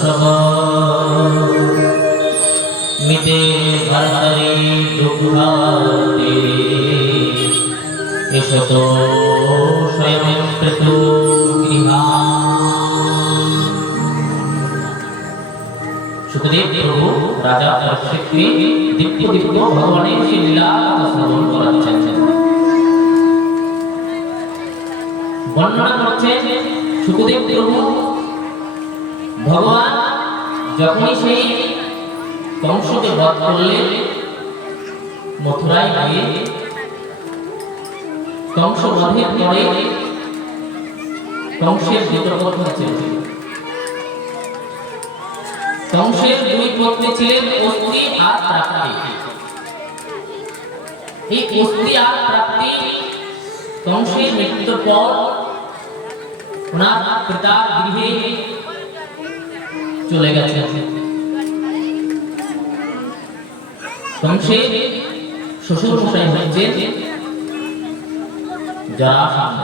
সব মিটে ভরতরি দুঃখাতে এসো তো স্বয়ং প্রতু গৃহা। সুখদেব প্রভু রাজা পরীক্ষিতকে দিব্য দিব্য ভগবানের সেই লীলা শ্রবণ করাচ্ছেন, বর্ণনা করছেন। সুখদেব প্রভু ভগবান যখনই সেই কংসকে বধ করলেন, মথুরায় গিয়ে কংস বধের পরে কংসের দুটো পত্নী ছিল। কংসের দুই পত্নী ছিলেন অস্ত্রী আর প্রাপ্তি। এই অস্ত্রী আর প্রাপ্তি কংসের মৃত্যুর পর ওনার পিতার গৃহে চলে গেছে। কংসের শ্বশুর মশাই হচ্ছেন জরাসন্ধ।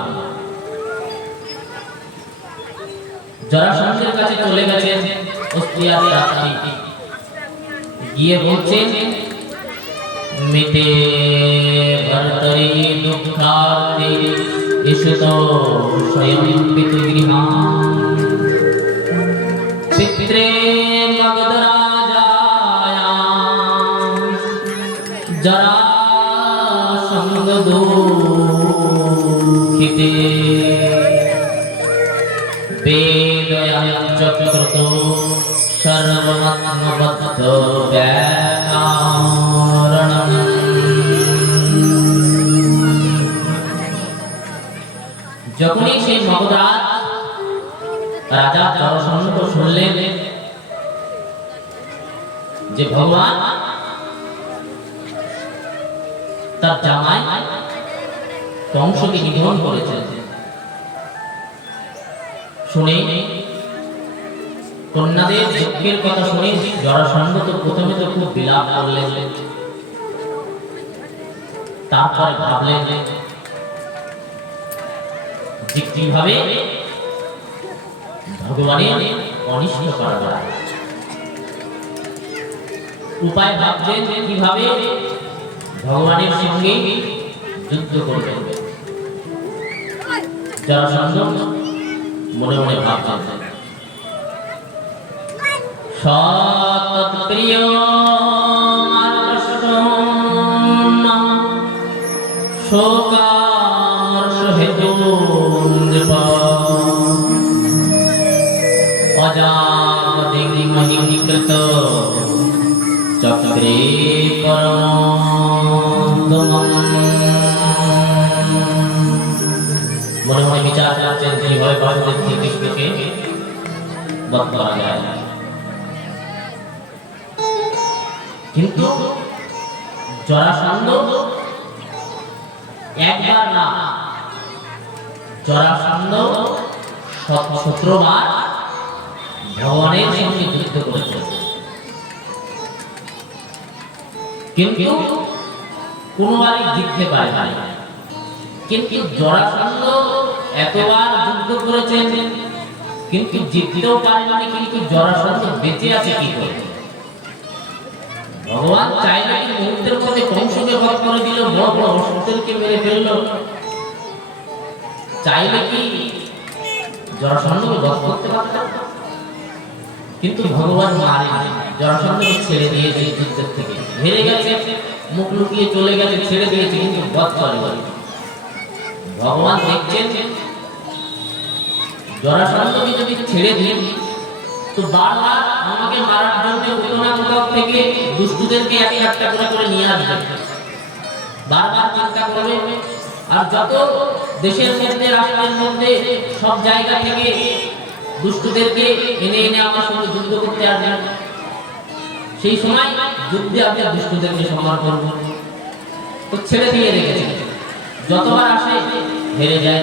জরাসন্ধের কাছে চলে গেছেন অস্ত্রী আর প্রাপ্তি, গিয়ে বলছেন মিটে ভরতরি দুঃখাতে এসো তো স্বয়ং পিতু গৃহা। পিত্রে মগধ রাজায়া জরাসন্ধ দুঃখিতে বেদয়াং চক্রত সর্বমাত্মবদ্ধ ব্যাকরণম। যখনই সেই মগধরাজ রাজা জরাসন্ধ শুনলেন যে ভগবান তার জামাই কংসকে নিধন করেছেন, শুনে কন্যাদের দুঃখের কথা শুনে জরাসন্ধ তো প্রথমে তো খুব বিলাপ করলেন, তারপরে ভাবলেন যে কিভাবে ভগবানের অনিষ্ট করা যায়। উপায় ভাবছেন কিভাবে ভগবানের সঙ্গে যুদ্ধ করবেন। জরাসন্ধ মনে মনে ভাবছেন সৎপ্রিয় শোকার্ষ হেতু অজাগতিকৃত চক্রে পরমোত্তমম। মনে মনে বিচার করছেন কিভাবে বাসুদেব শ্রীকৃষ্ণকে বধ করা যায়। কিন্তু জরাসন্ধ একবার না, জরাসন্ধ 17 বার ভগবানের সঙ্গে যুদ্ধ করেছে, কিন্তু কোনোবারই জিততে পারে নাই। কিন্তু জরাসন্ধ এতবার যুদ্ধ করেছেন কিন্তু জিততেও পারেননি। কিন্তু জরাসন্ধ বেঁচে আছে কি করে? ভগবান চাইলে কি মুহূর্তের মধ্যে কংসকে বধ করে দিল, বড় বড় অসুরদেরকে মেরে ফেলল? চাইলে কি জরাসন্ধকে বধ করতে পারতেন? কিন্তু ভগবান মারেনি, জরাসন্ধকে ছেড়ে দিয়েছে যুদ্ধের থেকে। হেরে গেছে, মুখ লুকিয়ে চলে গেছে, ছেড়ে দিয়েছে, কিন্তু বধ করেনি। ভগবান দেখছেন জরাসন্ধকে যদি ছেড়ে দিই তো বারবার আমাকে মারার জন্য কোথাও থেকে দুষ্টুদেরকে একটা করে নিয়ে আসবে, বারবার চিন্তা করবে। আর যত দেশের মধ্যে রাষ্ট্রের মধ্যে সব জায়গা থেকে দুষ্টুদেরকে এনে এনে আমার সঙ্গে যুদ্ধ করতে আসবে, সেই সময় যুদ্ধে আমি দুষ্টুদেরকে সম্মান করব। তো ছেড়ে দিয়ে রেখেছে, যতবার আসে হেরে যায়।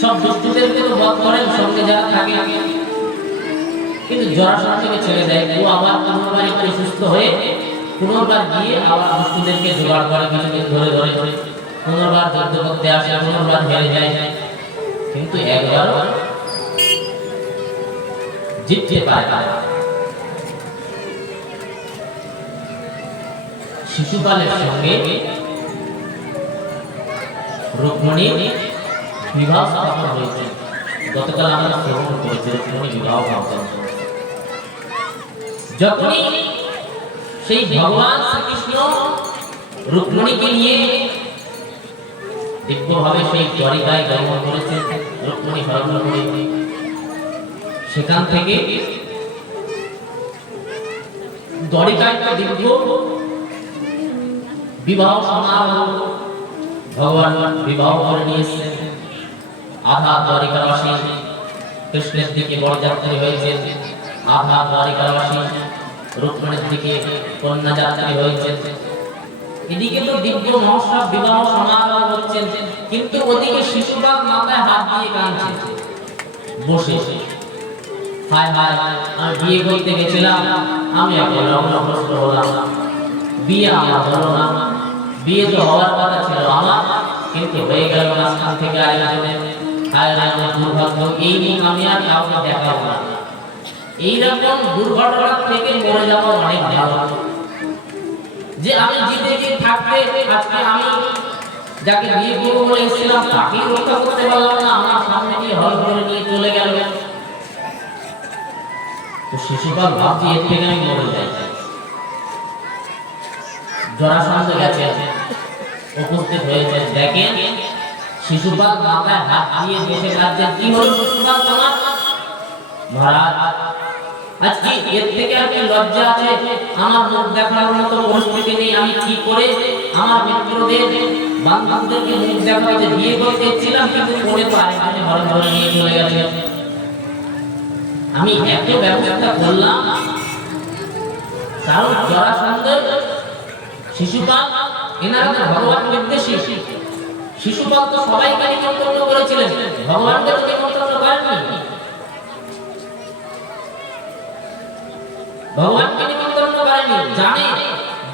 সব দুষ্টুদেরকে তো বধ করেন সঙ্গে যারা থাকে, কিন্তু জরাসন্ধকে ছেড়ে দেয়। ও আবার পুনর্বার একটু সুস্থ হয়ে পুনর্বার গিয়ে আবার দুষ্টুদেরকে জোগাড় করে কিছুদিন ধরে ধরে পুনর্বার যুদ্ধ করতে আসে, পুনর্বার হেরে যায়। কিন্তু একবারও জিততে পারে না। শিশুপালের সঙ্গে রুক্মিণীর বিবাহ স্থাপন হয়েছে। গতকাল আমরা শ্রবণ করেছি রুক্মিণী বিবাহ পাওয়া। যখনই সেই ভগবান শ্রীকৃষ্ণ রুক্মিণীকে নিয়ে দিব্যভাবে সেই দ্বারিকায় গমন করেছেন, রুক্মিণী হরণ করে সেখান থেকে দ্বারিকায় দিব্য বিবাহ সমারোহ ভগবান বিবাহ করে নিয়েছেন। আধা দ্বারিকাবাসী কৃষ্ণের দিকে বরযাত্রী হয়েছে, আধা দ্বারিকাবাসী রুক্মিণীর দিকে কন্যা যাত্রী হয়েছে। এদিকে তো দিব্য মহোৎসব বিবাহ সমারোহ হচ্ছে, কিন্তু ওদিকে শিশুপাল মাথায় হাত দিয়ে কাঁদছে বসে। হায় হায়, আমি বিয়ে করতে গেছিলাম, আমি এখন লগ্নভ্রষ্ট হলাম, বিয়ে আমার হলো না। বিয়ে তো হওয়ার কথা ছিল আমার, কিন্তু হয়ে গেল মাঝখান থেকে আরেকজনের। হায় হায়, আমার দুর্ভাগ্য, এই মুখ আমি আর কাউকে দেখাবো না। এইরকম দুর্ঘটনা থেকে মরে যাওয়া অনেক ভালো, যে আমি জিতে গিয়ে থাকতে আজকে আমি যাকে বিয়ে করবো বলে এসেছিলাম তাকে রক্ষা করতে পারলাম না, আমার সামনে দিয়ে হল করে নিয়ে চলে গেল। তো শিশুপাল ভাবছি এর থেকে আমি মরে যাই। জরাসন্ধ গেছে, উপস্থিত হয়েছে, দেখেন শিশুপাল মাথায় হাত দিয়ে বসে কাঁদছে। কি হলো শিশুপাল তোমার? মহারাজ, আজকে এর থেকে আর কি লজ্জা আছে? আমার মুখ দেখার মতো পরিস্থিতি নেই, আমি কি করে আমার মিত্রদের বান্ধবদেরকে মুখ দেখাবো? যে বিয়ে করতে এসেছিলাম, কিন্তু করে তো আরেকজনে ঘরে ঘরে নিয়ে চলে গেছে। আমি এত ব্যবস্থা করলাম, কারণ জরাসন্ধ শিশুপাল এনারা তো ভগবান বিদ্বেষী। শিশুপাল তো সবাইকে নিমন্ত্রণ করেছিলেন, ভগবানকে তো নিমন্ত্রণ করেননি। ভগবানকে নিমন্ত্রণ করেনি, জানে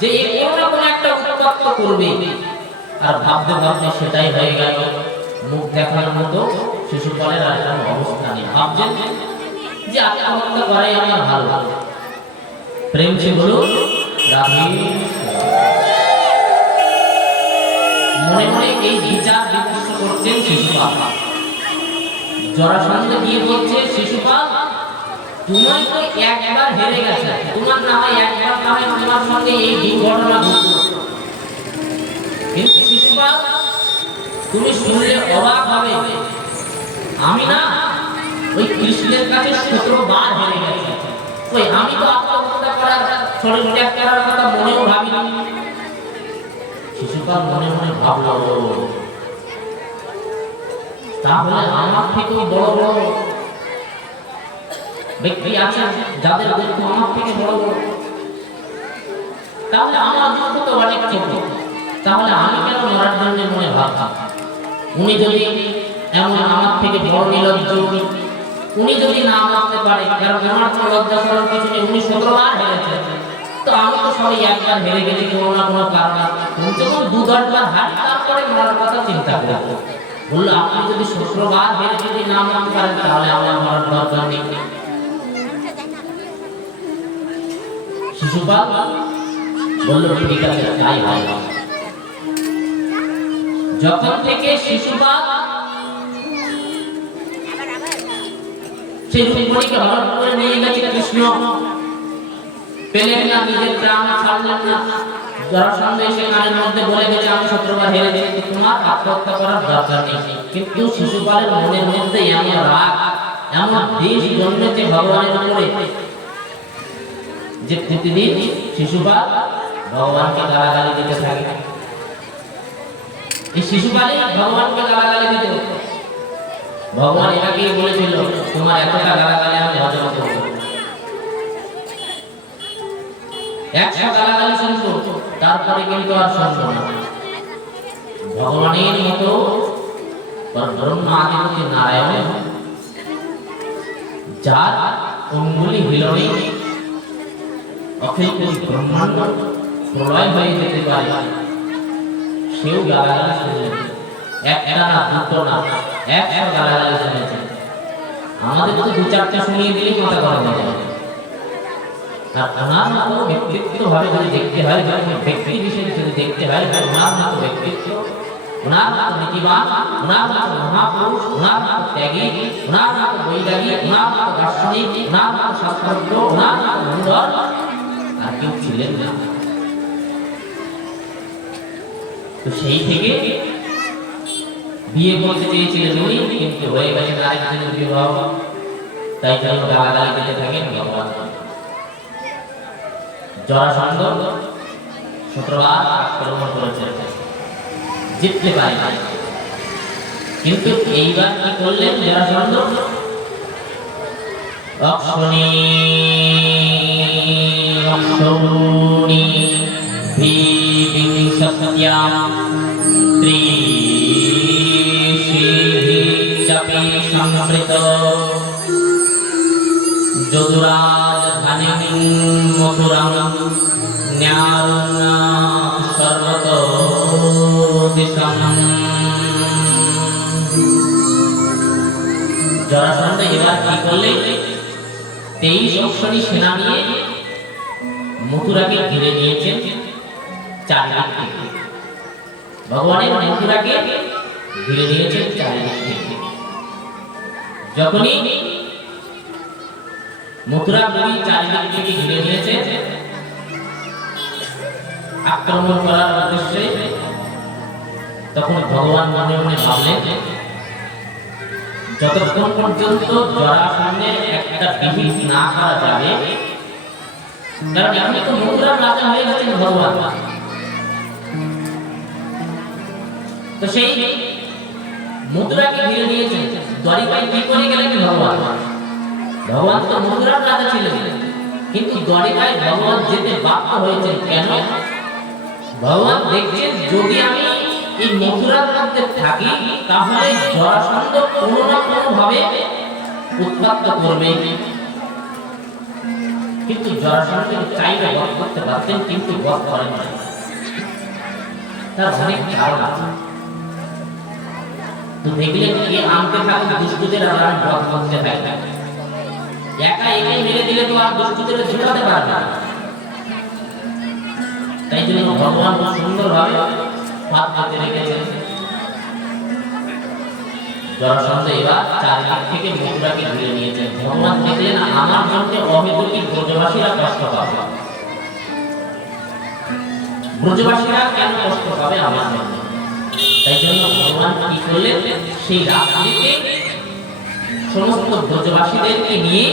যে এ কোনো না কোনো একটা উৎপাত করবে। আর ভাবতে ভাবতে সেটাই হয়ে গেল। মুখ দেখার মতো শিশুপালের আর কোনো অবস্থা নেই। ভাবছেন যে আত্মহত্যা করে আমার ভালো। প্রেম সে বলুন রাধে। মনে মনে এই বিচার বিমর্ষ করছেন শিশুপাল। জরাসন্ধ গিয়ে বলছে, শিশুপাল তোমার তো একবার হেরে গেছে, তোমার না হয় একবার না হয় তোমার সঙ্গে এই দুর্ঘটনা ঘটলো। কিন্তু শিশুপাল তুমি শুনলে অবাক হবে, আমি না ওই কৃষ্ণের কাছে 17 বার হেরে গেছি। ওই আমি তো আত্মহত্যা করার, শরীর ত্যাগ করার কথা মনেও ভাবিনি। শিশুপাল মনে মনে ভাবলো, তাহলে আমার থেকেও বড় বড় ব্যক্তি আছে যাদের দুঃখ আমার থেকে বড় বড়, তাহলে আমার দুঃখ তো অনেক ছোট, তাহলে আমি কেন মরার জন্য মনে ভাবছি? উনি যদি এমন আমার থেকে বড় নির্লজ্জ, উনি যদি না মানতে পারে, কারণ আমার তো লজ্জা করার কিছু নেই, উনি 17 বার হেরেছে, তো আমি তো সবাই একবার হেরে গেছি কোনো না কোনো কারণে। তুমি যখন 2-10 বার হারি, তারপরে মরার কথা চিন্তা করবো। বললো আপনি যদি 17 বার হেরে যদি না মানতে পারেন, তাহলে আমার মরার দরকার নেই। শিশুপাল বলল ঠিক আছে, তাই হয়। যখন থেকে শিশুপাল সেই রুক্মিণীকে হরণ করে নিয়ে গেছে কৃষ্ণ, পেলেন না, নিজের প্রাণ ছাড়লেন না। জরাসন্ধ এসে কানের মধ্যে বলে গেছে, আমি 17 বার হেরে গেছি, তোমার আত্মহত্যা করার দরকার নেই। কিন্তু শিশুপালের মনের মধ্যে এমন রাগ, এমন দেশ জন্মেছে ভগবানের উপরে, যে প্রতিদিন শিশুপাল ভগবানকে গালাগালি দিতে থাকে। এই শিশুপালই ভগবানকে গালাগালি দিত। ভগবান এটাকেই বলেছিল, তোমার এতটা গালাগালি আমি হজম করব। 100 গালাগালি শুনতো, তারপরে কিন্তু আর শুনতো না। ভগবানের মতো ব্রহ্ম আদিপতি নারায়ণ, যার অঙ্গুলি হিলনে অখিল ব্রহ্মাণ্ড প্রলয় হয়ে যেতে পারে, সেও গালাগালি শুনলেন। একটা না, দুটো না, 100 গালাগালি শুনেছেন। আমাদের তো দু চারটা শুনিয়ে দিলেই মাথা গরম হয়ে যাবে। আর ওনার মতো ব্যক্তিত্ব ভাবে যদি দেখতে হয়, যখন ব্যক্তি বিশেষ যদি দেখতে হয়, ওনার মতো ব্যক্তিত্ব, ওনার মতো নীতিবান, ওনার মতো মহাপুরুষ, ওনার মতো ত্যাগী, ওনার মতো বৈরাগী, ওনার মতো দার্শনিক, ওনার মতো শাস্ত্রজ্ঞ, ওনার মতো সুন্দর আর কেউ ছিলেন না। তো সেই থেকে বিয়ে করতে চেয়েছিলেন উনি, কিন্তু হয়ে গেছে আরেকজনের বিবাহ। তাই জন্য গালাগালি দিতে থাকেন ভগবান। জরাসন্ধ 17 বার আক্রমণ করেছে, জিততে পারে না। কিন্তু এইবার কি করলেন জরাসন্ধ? অক্ষণী অক্ষৌণী বিবিংশত্যাম ত্রিশিচাপি সংবৃত যদুরাজ ধানিং মথুরাং ন্যারুণা সর্বত দিশাম। জরাসন্ধ এবার কি করলেন? 23 অক্ষরী সেনা নিয়ে মথুরাকে ঘিরে নিয়েছেন চারিদিক থেকে। ভগবানের মথুরাকে ঘিরে নিয়েছেন চারিদিক থেকে। যখনই মথুরা পুরী চারিদিক থেকে ঘিরে নিয়েছে আক্রমণ করার উদ্দেশ্যে, তখন ভগবান মনে মনে ভাবলেন, যতক্ষণ পর্যন্ত জরাসন্ধের একটা বিহিত না করা যাবে, কারণ এখন তো মথুরার রাজা হয়ে গেছেন ভগবান, তো সেই মথুরাকে ঘিরে নিয়েছেন। দ্বারিকায় কি করে গেলেন ভগবান? ভগবান তো মথুরার রাজা ছিলেন, কিন্তু দ্বারিকায় ভগবান যেতে বাধ্য হয়েছেন কেন? ভগবান দেখছেন যদি আমি এই মথুরার মধ্যে থাকি তাহলে জরাসন্ধ কোনো না কোনো ভাবে উৎপাত করবে। কিন্তু জরাসন্ধ চাইলে বধ করতে পারতেন, কিন্তু বধ করেন না। তার অনেক কারণ আছে। তো দেখলেন কি আনতে থাকুন দুষ্টদের, আর আমি বধ করতে থাকি। একা একে মেরে দিলে তো আর দুষ্টদের ঝুলাতে পারবে না। তাই জন্য ভগবান খুব সুন্দরভাবে হাত হাতে রেখেছেন। জরাসন্ধ এবার চারিদিক থেকে মথুরাকে ঘিরে নিয়েছেন। ভগবান দেখলেন আমার জন্য অহেতুক ব্রজবাসীরা কষ্ট পাবে, ব্রজবাসীরা কেন কষ্ট পাবে আমার জন্য। তাই জন্য ভগবান কি করলেন? সেই রাত্রিতে সমস্ত ব্রজবাসীদেরকে নিয়ে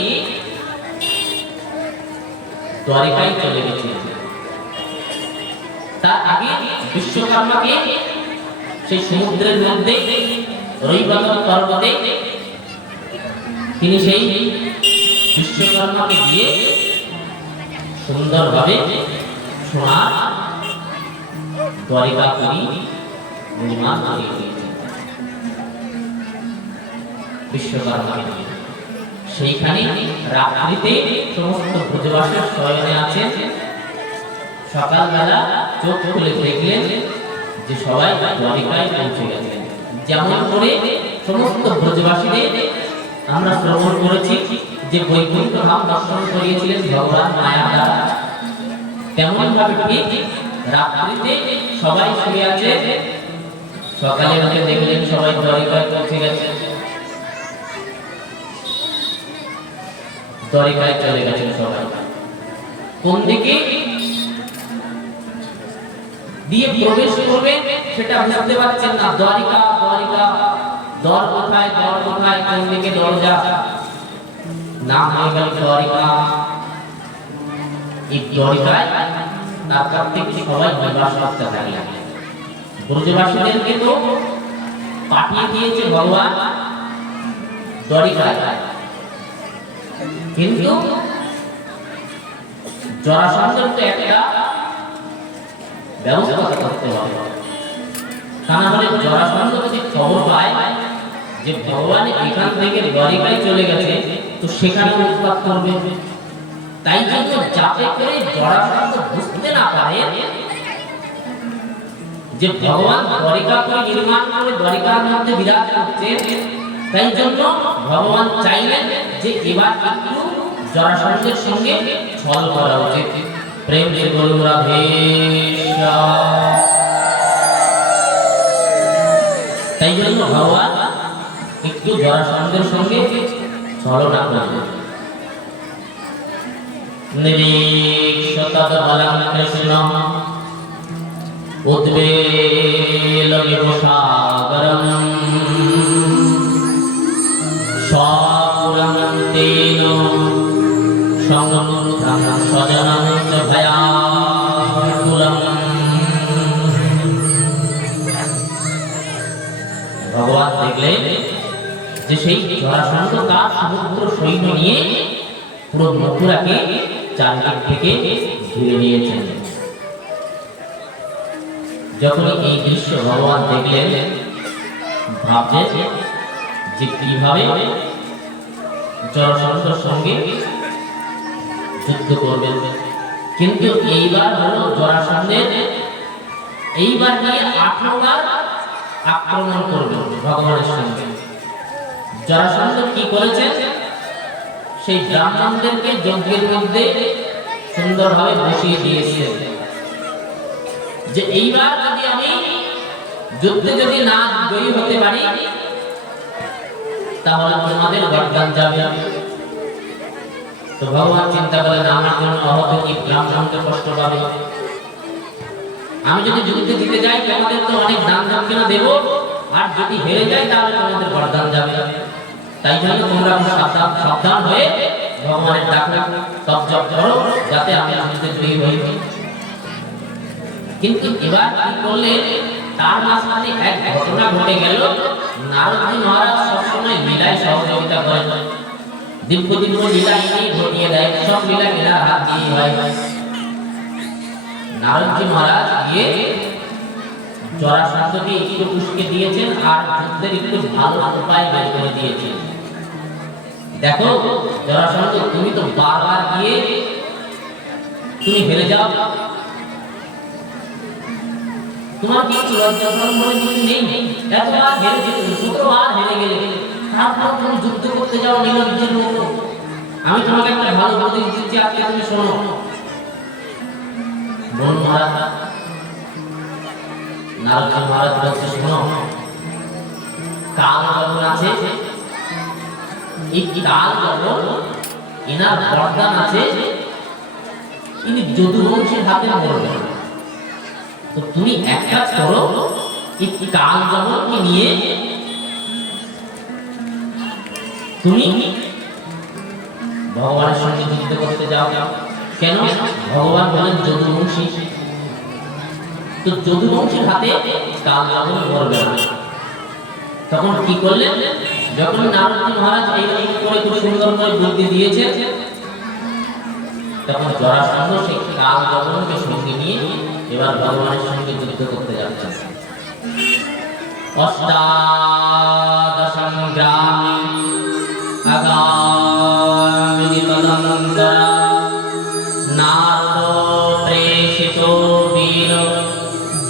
দ্বারিকায় চলে গেছিলেন। তার আগে বিশ্বকর্মাকে সেই সমুদ্রের মধ্যে রৈবত পর্বতে তিনি সেই বিশ্বকর্মাকে দিয়ে সুন্দরভাবে সোনার দ্বারিকাপুরী নির্মাণ করে দিয়েছেন বিশ্বকর্মাকে দিয়ে। সেইখানে রাত্রিতে সমস্ত ব্রজবাসীর শয়নে আছেন। সকালবেলা চোখ খুলে দেখলেন যে সবাই দ্বারিকায় পৌঁছে গেছেন। যেমন করে সমস্ত ব্রজবাসীদের আমরা শ্রবণ করেছি যে বৈকুণ্ঠ ধাম দর্শন করিয়েছিলেন ভগবান মায়া দ্বারা, তেমন ভাবে ঠিক রাত্রিতে সবাই শুয়ে আছে। সকালে উঠে দেখলেন সবাই দ্বারিকায় পৌঁছে গেছে, দ্বারিকায় চলে গেছেন সবাই। কোন দিকে দিয়ে প্রবেশ করবে সেটা বুঝতে পারছেন না। দ্বারিকা দ্বারিকা, দ্বার কোথায়, দ্বার কোথায়, কোন দিকে দরজা, নাম হয়ে গেল দ্বারিকা। এই দ্বারিকায় তারপর থেকে সবাই নিবাস করতে লাগলেন। ব্রজবাসীদেরকে তো পাঠিয়ে দিয়েছে ভগবান দ্বারিকায়, কিন্তু জরাসন্ধের তো একটা ব্যবস্থা করতে হবে। তা না হলে জরাসন্ধ যদি খবর পায় যে ভগবান এখান থেকে দ্বারিকায় চলে গেছে, তো সেখানে উৎপাত করবে। তাই জন্য যাতে করে জরাসন্ধ বুঝতে না পারে যে ভগবান দ্বারিকাপুরী নির্মাণ করে দ্বারিকার মধ্যে বিরাজ করছে, তাই জন্য ভগবান চাইলেন যে এবার একটু জরাসন্ধের সঙ্গে ছল করা উচিত। প্রেম সে বলুন রাধে শ্যাম। তাই জন্য ভগবান একটু জরাসন্ধের সঙ্গে ছলনা করলেন। নিরীক্ষতদ বলং কৃষ্ণ উদ্বেলবিভূষাগরম স্বপুরং তেন সংমুগ্ধং স্বজনং চ ভয়াকুলম। ভগবান দেখলেন যে সেই জরাসন্ধ তার সমুদ্র সৈন্য নিয়ে পুরো মথুরাকে চারদিক থেকে ঘিরে নিয়েছেন। যখন এই দৃশ্য ভগবান দেখলেন, ভাবছেন যে কিভাবে জরাসন্ধের সঙ্গে যুদ্ধ করবেন। কিন্তু এইবার হলো জরাসন্ধের, এইবার নিয়ে 18 বার আক্রমণ করবেন ভগবানের সঙ্গে। জরাসন্ধ কি করেছে, সেই ব্রাহ্মণদেরকে যজ্ঞের মধ্যে সুন্দরভাবে বসিয়ে দিয়েছে যে এইবার যদি আমি যুদ্ধে যদি না জয়ী হতে পারি তাহলে তোমাদের গর্দান যাবে। তো ভগবান চিন্তা করলেন আমার জন্য আহত কি ব্রাহ্মণকে কষ্ট পাবে, আমি যদি যুদ্ধে জিতে যাই তোমাদের তো অনেক দান দক্ষিণা দেব, আর যদি হেরে যাই তাহলে তোমাদের গর্দান যাবে। তাই জন্য তোমরা সাবধান হয়ে ভগবানের ডাকে তপ জপ করো যাতে আমি যুদ্ধে জয়ী হই। কিন্তু এবার কি করলে, তার মাঝখানে এক ঘটনা ঘটে গেল। নারদজি মহারাজ সবসময় লীলায় সহযোগিতা করেন, দিব্য দিব্য লীলা ইনি ঘটিয়ে দেয়, সব লীলা এনার হাত দিয়ে হয়। নারদজি মহারাজ গিয়ে জরাসন্ধকে একটু উস্কে দিয়েছেন আর যুদ্ধের একটু ভালো উপায় বের করে দিয়েছেন। দেখো জরাসন্ধ, তুমি তো বারবার গিয়ে তুমি হেরে যাও, তোমার কিছু লজ্জা শরম বলে কিছু নেই, এতবার হেরেছে তুমি, 17 বার হেরে গেলে, তারপর তুমি যুদ্ধ করতে যাও নির্লজ্জের মতো। আমি তোমাকে একটা ভালো উপদেশ দিচ্ছি, আজকে তুমি শোনো। বলুন মহারাজ। নারদ মহারাজ বলছে শোনো, কাল যখন আছে, এই কাল যখন এনার বরদান আছে, ইনি যদুবংশের হাতে মরবেন। তো তুমি এক কাজ করো, এই কাল যমনকে নিয়ে তুমি ভগবানের সঙ্গে যুদ্ধ করতে যাও। কেন? ভগবান বলেন যদুবংশী, তো যদুবংশের হাতে কাল যমন মরবে না। তখন কি করলেন, যখন নারদজি মহারাজ এই করে খুব সুন্দর করে বুদ্ধি দিয়েছে, তখন জরাসন্ধ সেই কাল যমনকে সঙ্গে নিয়ে এবার ভগবানের সঙ্গে যুদ্ধ করতে যাচ্ছেন। অষ্টাদশম গ্রামে আগামিনী তদন্তরা নারদ প্রেষিত বীর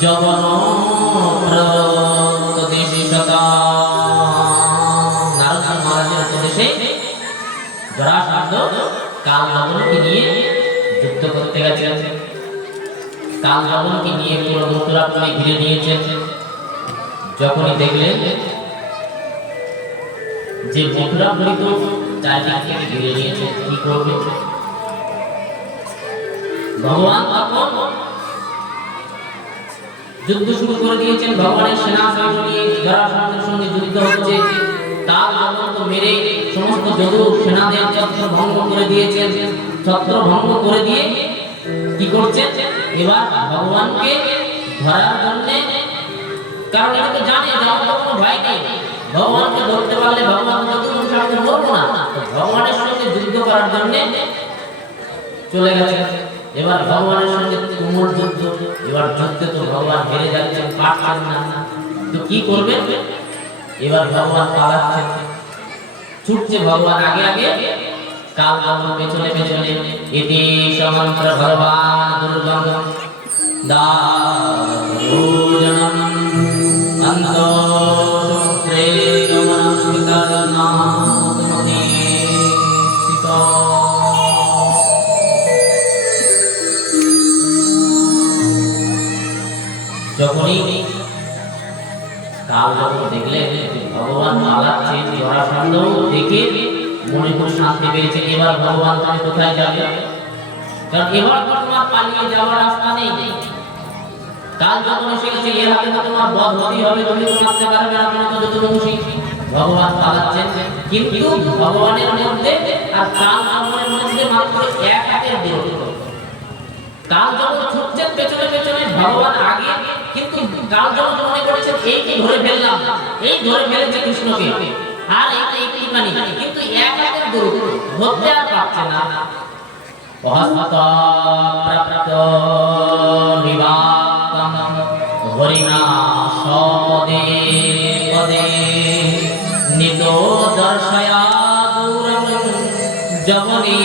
যবন প্রদেশিততা। নারদ মহারাজের উপদেশে জরাসন্ধ কাল যমনকে নিয়ে যুদ্ধ করতে গেছেন। কাল যমনকে নিয়ে পুরো মথুরাপুরে ঘিরে নিয়েছেন। যখনই দেখলেন যে মথুরাপুরি তো চারদিক থেকে ঘিরে নিয়েছে, কি করবে? ভগবান তখন যুদ্ধ শুরু করে দিয়েছেন। ভগবানের সেনা সৈন্য নিয়ে জরাসন্ধের সঙ্গে যুদ্ধ হচ্ছে। কাল যমন তো মেরে সমস্ত যদু সেনাদের ছত্র ভঙ্গ করে দিয়েছেন। ছত্র ভঙ্গ করে দিয়ে কি করছে, এবার ভগবানকে ধরার জন্য, কারণ এটা তো জানে যে আমার কোনো ভয় নেই, ভগবানকে ধরতে পারলে ভগবান যদুবংশের সাথে মরবো না, ভগবানের সঙ্গে যুদ্ধ করার জন্য চলে গেছে। এবার ভগবানের সঙ্গে তুমুল যুদ্ধ। এবার যুদ্ধে তো ভগবান হেরে যাচ্ছেন, পারছেন না, তো কি করবে? এবার ভগবান পালাচ্ছেন, ছুটছে ভগবান আগে আগে, কাল যমন পেছনে পেছনে। ইতি সমন্ত্র ভগবান দুর্গম দারুজনম অন্তঃসূত্রে যখনই কাল যখন দেখলেন ভগবান পালাচ্ছে, জরাসন্ধ দেখে মনে করে শান্তি পেয়েছে। এবার ভগবান তুমি কোথায় যাবে? কারণ এবার তো তোমার পালিয়ে যাওয়ার রাস্তা নেই। কাল যখন এসে গেছে, এর হাতে তো তোমার বধ হতেই হবে, তুমি তো মারতে পারবে না, তুমি তো যদুবংশী। ভগবান পালাচ্ছেন, কিন্তু ভগবানের মধ্যে আর কাল ভগবানের মধ্যে মাত্র এক হাতের দূরত্ব। কাল যখন ছুটছেন পেছনে পেছনে, ভগবান আগে, কিন্তু কাল যখন মনে করেছেন এইকে ধরে ফেললাম, এই ধরে ফেলেছে কৃষ্ণকে, আর এইটাই মানি, কিন্তু এক হাতের দূরত্ব, ধরতে আর পারছে না। হস্ত প্রাপ্ত নিবাক্তম হরিণা সপদে পদে নিতো দর্শয়া দূরম যমনী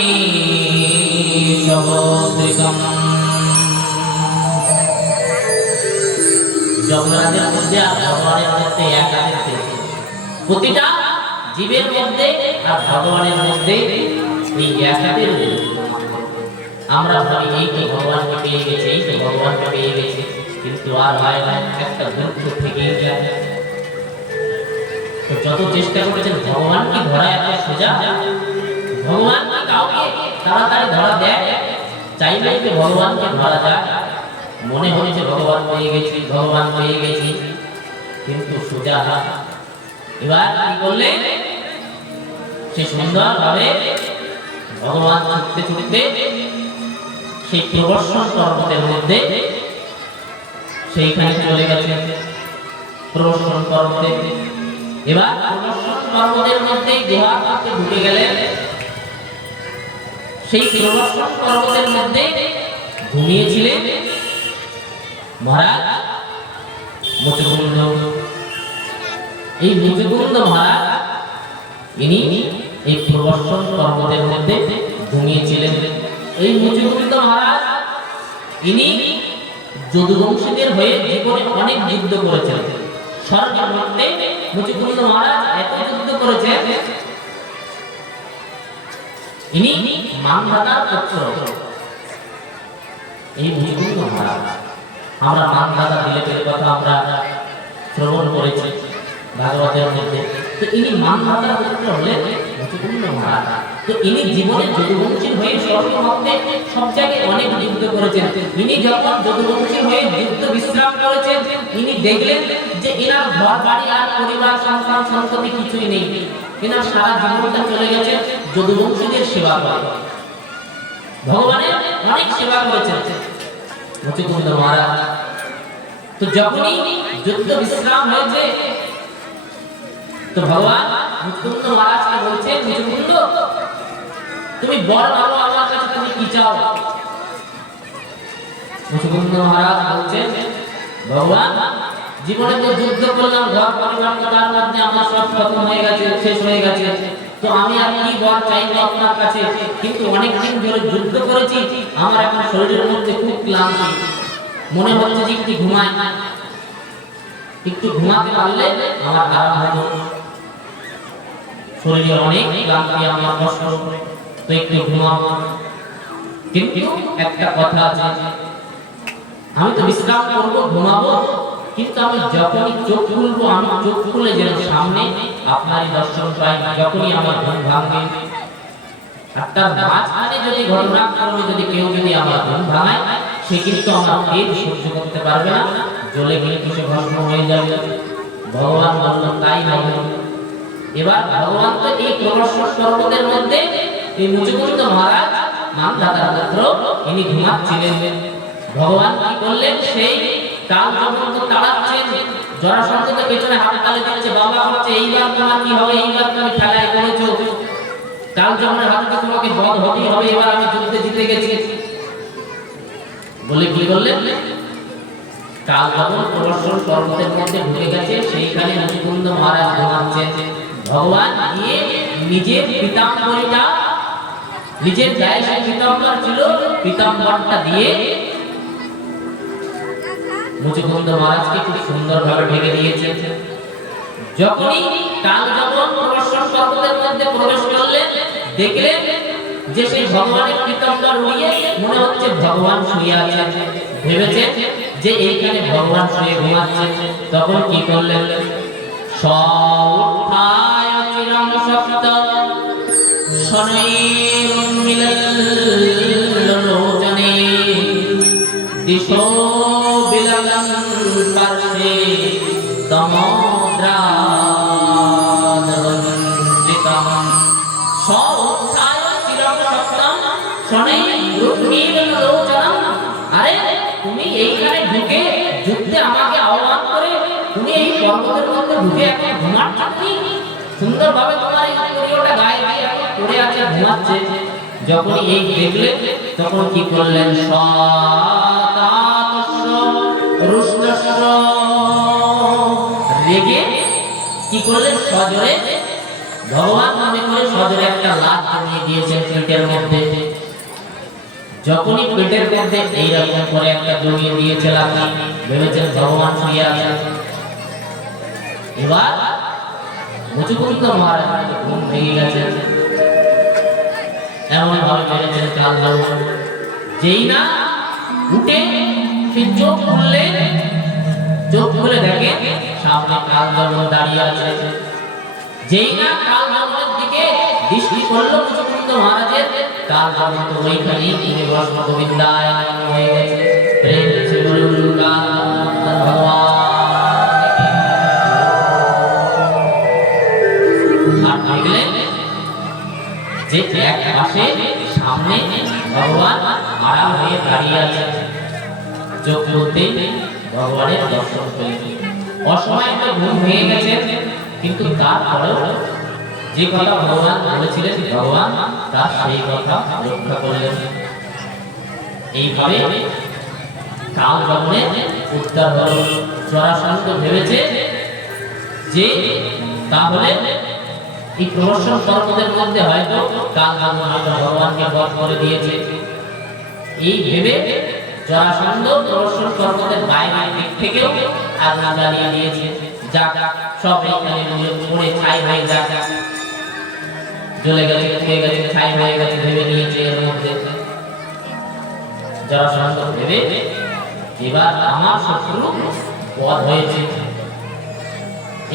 সহস্রিকম। যমরাজের মধ্যে আর ভগবানের মধ্যে এক হাতের, প্রতিটা জীবের মধ্যে আর ভগবানের মধ্যে এই এক হাতের। আমরা ভাবি এই তো ভগবানকে পেয়ে গেছে, এই তো ভগবানকে পেয়ে গেছে, কিন্তু আর হয় না, একটা দূরত্ব থেকেই যায়। তো যত চেষ্টা করেছেন ভগবান কি ধরা এত সোজা? ভগবান কি কাউকে তাড়াতাড়ি ধরা দেয়? চাইলেই কি ভগবানকে ধরা যায়? মনে হয়েছে ভগবান পেয়ে গেছি, ভগবান পেয়ে গেছি, কিন্তু সোজা না। এবার কি করলে? সে সুন্দর ভাবে ভগবান ছুটতে ছুটতে সেই প্রবর্ষণ পর্বতের মধ্যে সেইখানে চলে গেছে। প্রবর্ষণ পর্বতে, এবার প্রবর্ষণ পর্বতের মধ্যে গুহার মধ্যে ঢুকে গেলেন। সেই প্রবর্ষণ পর্বতের মধ্যে ঘুমিয়েছিলেন মহারাজ মুচকুন্দ। এই মুচকুন্দ মহারাজ ইনি এই প্রবর্ষণ পর্বতের মধ্যে ঘুমিয়েছিলেন। এই মুচকুন্দ মহারাজ ইনি যদুবংশীদের হয়ে জীবনে অনেক যুদ্ধ করেছেন। স্বর্গের মধ্যে মুচকুন্দ মহারাজ এত যুদ্ধ করেছেন। ইনি মানধাতার পুত্র। এই মুচকুন্দ মহারাজ, আমরা মানধাতা দিলীপের কথা আমরা শ্রবণ করেছি ভাগবতের মধ্যে। তো ইনি মানধাতার পুত্র হলেন মুচকুন্দ মহারাজ। তো ইনি জীবনে যদুবংশী হয়ে স্বর্গের মধ্যে সব জায়গায় অনেক যুদ্ধ করেছেন। ইনি যখন যদুবংশী হয়ে যুদ্ধ বিশ্রাম করেছেন, ইনি দেখলেন যে এনার ঘর বাড়ি আর পরিবার সংসার সন্ততি কিছুই নেই। এনার সারা জীবনটা চলে গেছে যদুবংশীদের সেবা করে। ভগবানের অনেক সেবা করেছেন মুচকুন্দ মহারাজ। তো যখনই যুদ্ধ বিশ্রাম হয়েছে, তো ভগবান মুচকুন্দ মহারাজকে বলছেন, মুচকুন্দ তুমি বড় ভালো আমার কাছে তুমি কি চাও? মুচকুন্দ মহারাজ বলছেন, ভগবান জীবনে তো যুদ্ধ করলাম, ঘর পরিবার তার মধ্যে আমার সব খতম হয়ে গেছে, শেষ হয়ে গেছে, তো আমি আর কি বর চাইবো আপনার কাছে? কিন্তু অনেক দিন ধরে যুদ্ধ করেছি, আমার এখন শরীরের মধ্যে খুব ক্লান্তি, মনে হচ্ছে যে একটু ঘুমাই, একটু ঘুমাতে পারলে আমার আরাম হতো। শরীরে অনেক ক্লান্তি, আমার কষ্ট, তো একটু ঘুমাবো। কিন্তু একটা কথা আছে, আমি তো বিশ্রাম করবো, ঘুমাবো, কিন্তু আমি যখনই চোখ খুলবো, আমি চোখ খুলে যেন সামনে আপনারই দর্শন পাই। যখনই আমার ঘুম ভাঙবে, আর তার মাঝখানে যদি ঘটনাক্রমে যদি কেউ যদি আমার ঘুম ভাঙায়, সে কিন্তু আমার পেট সহ্য করতে পারবে না, জ্বলে গেলে কিছু ভস্ম হয়ে যাবে। ভগবান বললেন তাই হবে। এবার ভগবান তো এই প্রবর্ষণ পর্বতের মধ্যে এই মুচকুন্দ মহারাজ মানধাতার পুত্র, ইনি ঘুমাচ্ছিলেন। ভগবান কি করলেন? সেই কাল যখন তো তাড়াচ্ছেন, জরাসন্ধকে পেছনে হাত তালে দিচ্ছে, বাবা বলছে এইবার তোমার কি হবে, এইবার তুমি খেলায় করেছো, কাল যখন হাতে তোমাকে বধ হতেই হবে, এবার আমি যুদ্ধে জিতে গেছি বলে কি করলেন? কাল যখন প্রবর্ষণ পর্বতের মধ্যে ঢুকে গেছে, সেইখানে মুচকুন্দ মহারাজ ঘুমাচ্ছেন। ভগবান গিয়ে নিজের পিতাম্বরীটা, নিজের গায়ে সেই পিতাম্বর ছিল, পিতাম্বরটা দিয়ে মুচকুন্দ মহারাজকে খুব সুন্দরভাবে ঢেকে দিয়েছেন। যখনই কাল যখন প্রদর্শন পর্বতের মধ্যে প্রবেশ করলেন, দেখলেন যে সেই ভগবানের পীতাম্বর উড়িয়ে মনে হচ্ছে ভগবান শুয়ে আছেন, ভেবেছেন যে এইখানে ভগবান শুয়ে ঘুমাচ্ছেন। তখন কি করলেন? সউত্থায় চিরং সপ্ত শনৈর্মিললোচনে দিশো বিলালং পার্শ্বে তমোদ্রাদরঞ্জিতম সউত্থায় চিরং সপ্তম শনৈর্মিললোচনম। আরে তুমি এইখানে ঢুকে যুদ্ধে আমাকে আহ্বান করে তুমি এই পর্বতের মধ্যে ঢুকে এখন ঘুমাচ্ছ? তুমি সুন্দরভাবে তোমার এই প্রিয়টা গায়ে গায়ে পড়ে আছে, ঘুমাচ্ছে। যখন এই দেখলে তখন কি করলেন? শতাতস্য রুষ্টস্য রেগে কি করলেন? সজোরে ভগবান মনে করে সজোরে একটা লাত জমিয়ে দিয়েছেন পেটের মধ্যে। যখনই পেটের মধ্যে এইরকম করে একটা জমিয়ে দিয়েছে লাত, ভেবেছেন ভগবান শুয়ে আছেন। এবার মুচুকুন্দ মহারাজ ঘুম ভেঙে গেছে, এমন ভাবে মেরেছেন কাল ভগবান। যেই না উঠে চোখ খুললে, চোখ খুলে দেখে সামনে কাল ভগবান দাঁড়িয়ে আছে। যেই না কাল ভগবানের দিকে দৃষ্টি করলো মুচুকুন্দ মহারাজের, কাল ভগবান তো ওইখানেই তিনি বর্ষ গোবিন্দায় হয়ে গেছে। প্রেম সে বলুন কাল ভগবান। যে এক পাশে সামনে ভগবান আড়াল হয়ে দাঁড়িয়ে আছে, চোখ খুলতে ভগবানের দর্শন পেলেন। অসময়ে তো ঘুম ভেঙে গেছে, কিন্তু তারপরেও যে কথা ভগবান বলেছিলেন ভগবান তার সেই কথা রক্ষা করলেন। এইভাবে কাল ভগবানের উদ্ধার হল। জরাসন্ধ ভেবেছে যে তাহলে এই প্রদর্শন পর্বতের মধ্যে হয়তো কাল ভগবানকে বধ করে দিয়েছে। এই ভেবে জরাসন্ধ প্রদর্শন পর্বতের বাইরের দিক থেকেও আগুন জ্বালিয়ে দিয়েছে। যাক সব এখানে পড়ে ছাই হয়ে যাক, জ্বলে গেছে, পুড়ে গেছে, ছাই হয়ে গেছে ভেবে নিয়েছে। এর মধ্যে জরাসন্ধ ভেবে এবার আমার শত্রু বধ হয়েছে,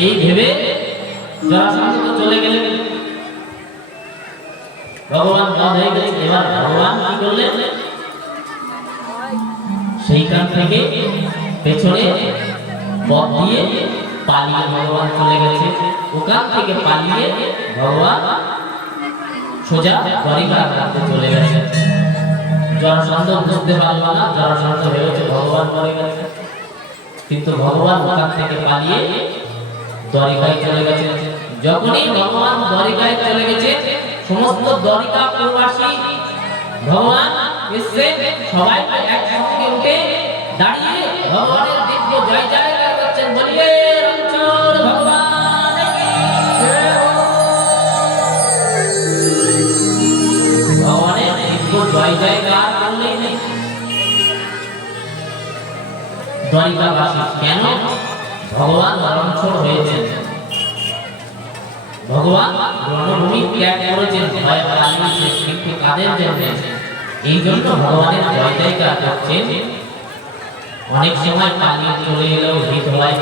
এই ভেবে জরাসন্ধ চলে গেলেন। ভগবান বধ হয়ে গেছে। এবার ভগবান কি করলেন? সেইখান থেকে পেছনে পথ দিয়ে পালিয়ে ভগবান চলে গেছে। ওখান থেকে পালিয়ে ভগবান সোজা দ্বারিকার কাছে চলে গেছে। জরাসন্ধ বুঝতে পারল না, জরাসন্ধ ভেবেছে ভগবান মরে গেছে, কিন্তু ভগবান ওখান থেকে পালিয়ে দ্বারিকায় চলে গেছে। যখনই ভগবান দ্বারিকায় চলে গেছে, সমস্ত দ্বারিকা প্রবাসী ভগবান এসে সবাই একসঙ্গে উঠে দাঁড়িয়ে ভগবানের দিব্য জয় জয়কার করছেন। বলিয়ে রঞ্চর ভগবান কি জয়। ভগবানের দিব্য জয় জয়কার করলেন দ্বারিকাবাসী। কেন? ভগবান রণছড় হয়েছেন, ভগবান রণভূমি ত্যাগ করেছেন, ভয় পালিয়েছেন, কিন্তু কাদের জন্য? এই জন্য ভগবানের জয় জয়কার করছেন। অনেক সময় পালিয়ে চলে এলেও হিত হয়।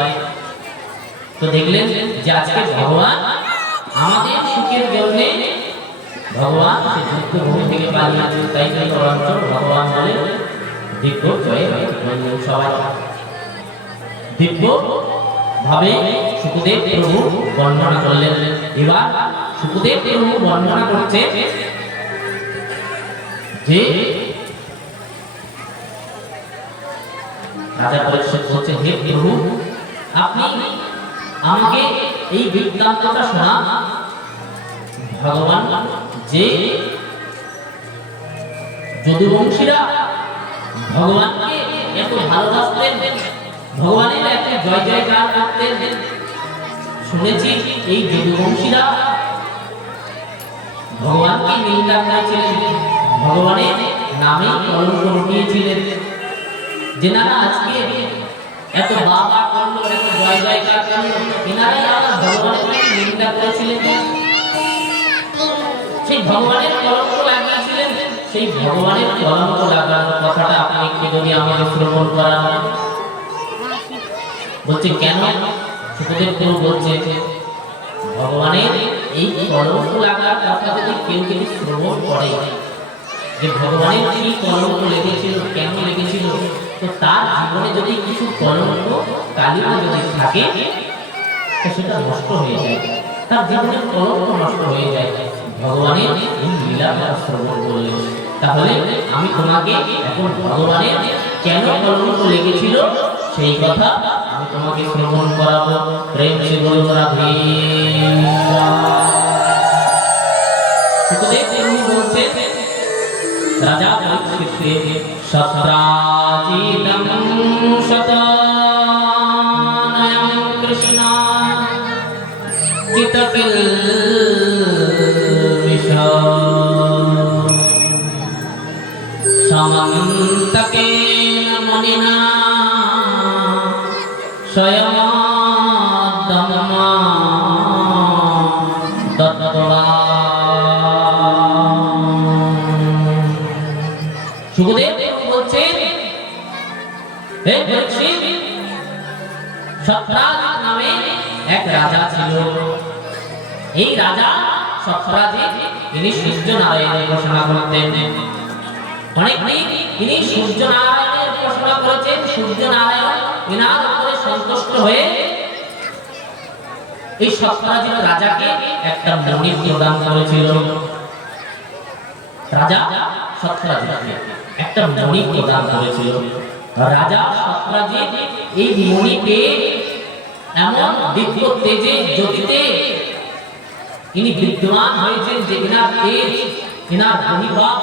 তো দেখলেন যে আজকে ভগবান আমাদের সুখের জন্য ভগবান সে যুদ্ধভূমি থেকে পালিয়েছেন, তাই জন্য রণছড় ভগবান বলে দিব্য জয় বললেন সবাই। দিব্য ভাবে সুখদেব প্রভু বর্ণনা করলেন। এবার সুখদেব প্রভু বর্ণনা করছে যে রাজা পরীক্ষিত বলছে, হে প্রভু, আপনি আমাকে এই বৃত্তান্তটা শোনা। ভগবান যে যদুবংশীরা ভগবানকে এত ভালোবাসতেন, ভগবানের একটা জয় জয়কার করতেন, শুনেছি এই যদুবংশীরা ভগবানকে নিন্দা করেছিলেন, ভগবানের নামে কলঙ্ক রটিয়েছিলেন। যেনারা আজকে এত বাবা করলো, এত জয় জয়কার করলো, এনারাই আবার ভগবানের নিন্দা করেছিলেন। সেই ভগবানের কলঙ্ক লাগিয়েছিলেন। সেই ভগবানের কলঙ্ক লাগানোর কথাটা আপনি একটু যদি আমাকে শ্রবণ করান। বলছে কেন? সুখদেব প্রভু বলছে ভগবানের এই কলঙ্ক লাগার কথা যদি কেউ যদি শ্রবণ করে, যে ভগবানের কি কলঙ্ক লেগেছিল, কেন লেগেছিল, তো তার জীবনে যদি কিছু কলঙ্ক কালিমা যদি থাকে তো সেটা নষ্ট হয়ে যায়, তার জীবনের কলঙ্ক নষ্ট হয়ে যায় ভগবানের এই লীলা শ্রবণ করলে। তাহলে আমি তোমাকে এখন ভগবানের কেন কলঙ্ক লেগেছিল সেই কথা আমি তোমাকে শ্রবণ করাবো। প্রেম সে বলুন রাধে। সুখদেব প্রভু বলছে রাজা পরীক্ষিতের সত্রাজিতং শতানয়ং কৃষ্ণ চিত্তকিলবিষা সমন্তকেন মুনিনা স্বয়মাদ্যমা দত্তবা। সুখদেব বলছেন হে পরীক্ষিত, সত্রাজিত নামে এক রাজা ছিল। এই রাজা সত্রাজিত তিনি সূর্য নারায়ণের উপাসনা করতেন। অনেকদিন তিনি সূর্য নারায়ণের উপাসনা করেছেন। সূর্য নারায়ণ এনার উপরে সন্তুষ্ট হয়ে এই সত্রাজিত রাজাকে একটা মণি প্রদান করেছিল। রাজা সত্রাজিতকে একটা মণি প্রদান করেছিল। রাজা সত্রাজিত এই মণি পেয়ে এমন দিব্য তেজে জ্যোতিতে ইনি বিদ্যমান হয়েছেন যে এনার তেজ, এনার বহির্ভাব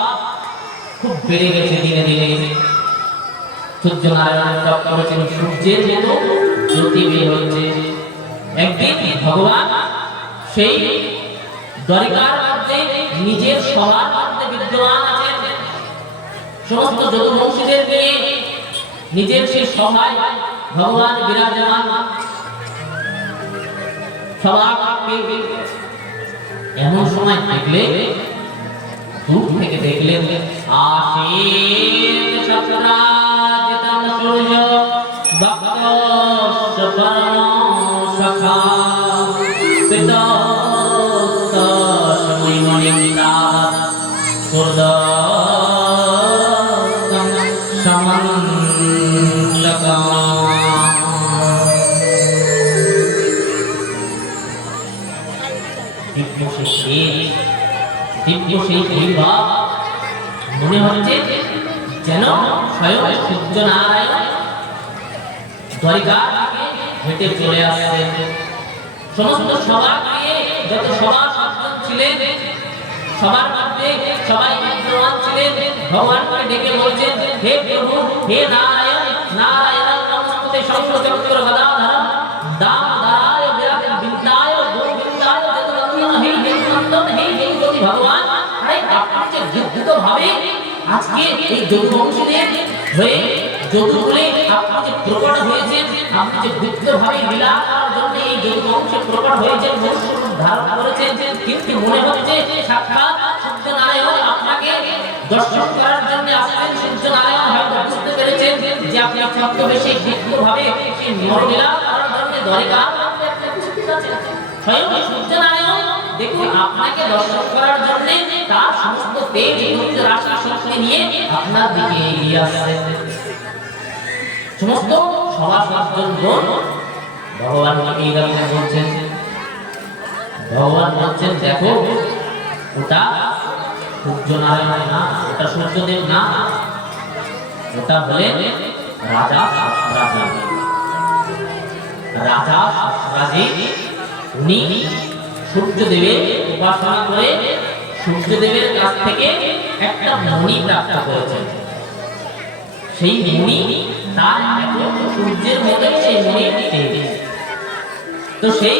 খুব বেড়ে গেছে দিনে দিনে। সূর্য নারায়ণ জপ করেছেন, সূর্যের মতো জ্যোতি বের হচ্ছে। একদিন ভগবান সেই দ্বারিকার মধ্যে নিজের সভার মধ্যে বিদ্যমান আছেন। সমস্ত যদুবংশীদের নিয়ে নিজের সেই সভায় ভগবান বিরাজমান। এমন সময় দেখলে, দূর থেকে দেখলেন আসেন সত্রাজিতং সূর্য ভক্তস্য পরম সখা পিতস্তস্য মণিমণিং তাবৎ সুহৃদস্तं সমন্তকঃ। দিব্য সেই বৈভব মনে হচ্ছে যেন স্বয়ং সূর্য নারায়ণ দ্বারিকা থেকে হেঁটে চলে আসছেন। সমস্ত সভা দিয়ে যত সভা সজ্জন ছিলেন সবার মধ্যে সবাই বিদ্যমান ছিলেন। ভগবানকে ডেকে বলছেন হে প্রভু, হে নারায়ণ, নারায়ণ নমস্তে শঙ্খচক্র গদাধরম দামোদরায় বিদ্যায় গোবিন্দায় জগন্নাথ হে জগন্নাথ হে জগন্নাথ ভগবান। আরে আপনি যে যুদ্ধ ভাবে আজকে এই যদুবংশীদের হয়ে যদুকুলে আপনি যে প্রকট হয়েছেন, আপনি যে যুদ্ধ ভাবে লীলা করার জন্য এই যদুবংশে প্রকট হয়েছেন, মনুষ্য রূপ ধারণ করেছেন, কিন্তু মনে হচ্ছে সাক্ষাৎ সূর্য নারায়ণ আপনাকে দর্শন করার জন্য আসছেন। সূর্য নারায়ণ হয়তো বুঝতে পেরেছেন যে আপনি ছদ্মবেশে যুদ্ধ ভাবে সেই নরলীলা করার জন্য দ্বারিকার মধ্যে আপনি উপস্থিত আছেন। স্বয়ং সূর্য নারায়ণ দেখুন আপনাকে দর্শন করার জন্য তার সমস্ত তেজ রাশি শক্তি নিয়ে আপনার দিকে এগিয়ে আসছেন। সমস্ত সভাসদগণ ভগবানকে এইরকম বলছেন। ভগবান বলছেন দেখো ওটা সূর্য নারায়ণ না, ওটা সূর্যদেব না, ওটা হলেন রাজা সত্রাজিত। রাজা সত্রাজিত উনি সূর্যদেবের উপাসনা করে সূর্যদেবের কাছ থেকে একটা মণি প্রাপ্ত করেছেন। সেই মণি তার সূর্যের মতো সেই মণির তেজ। তো সেই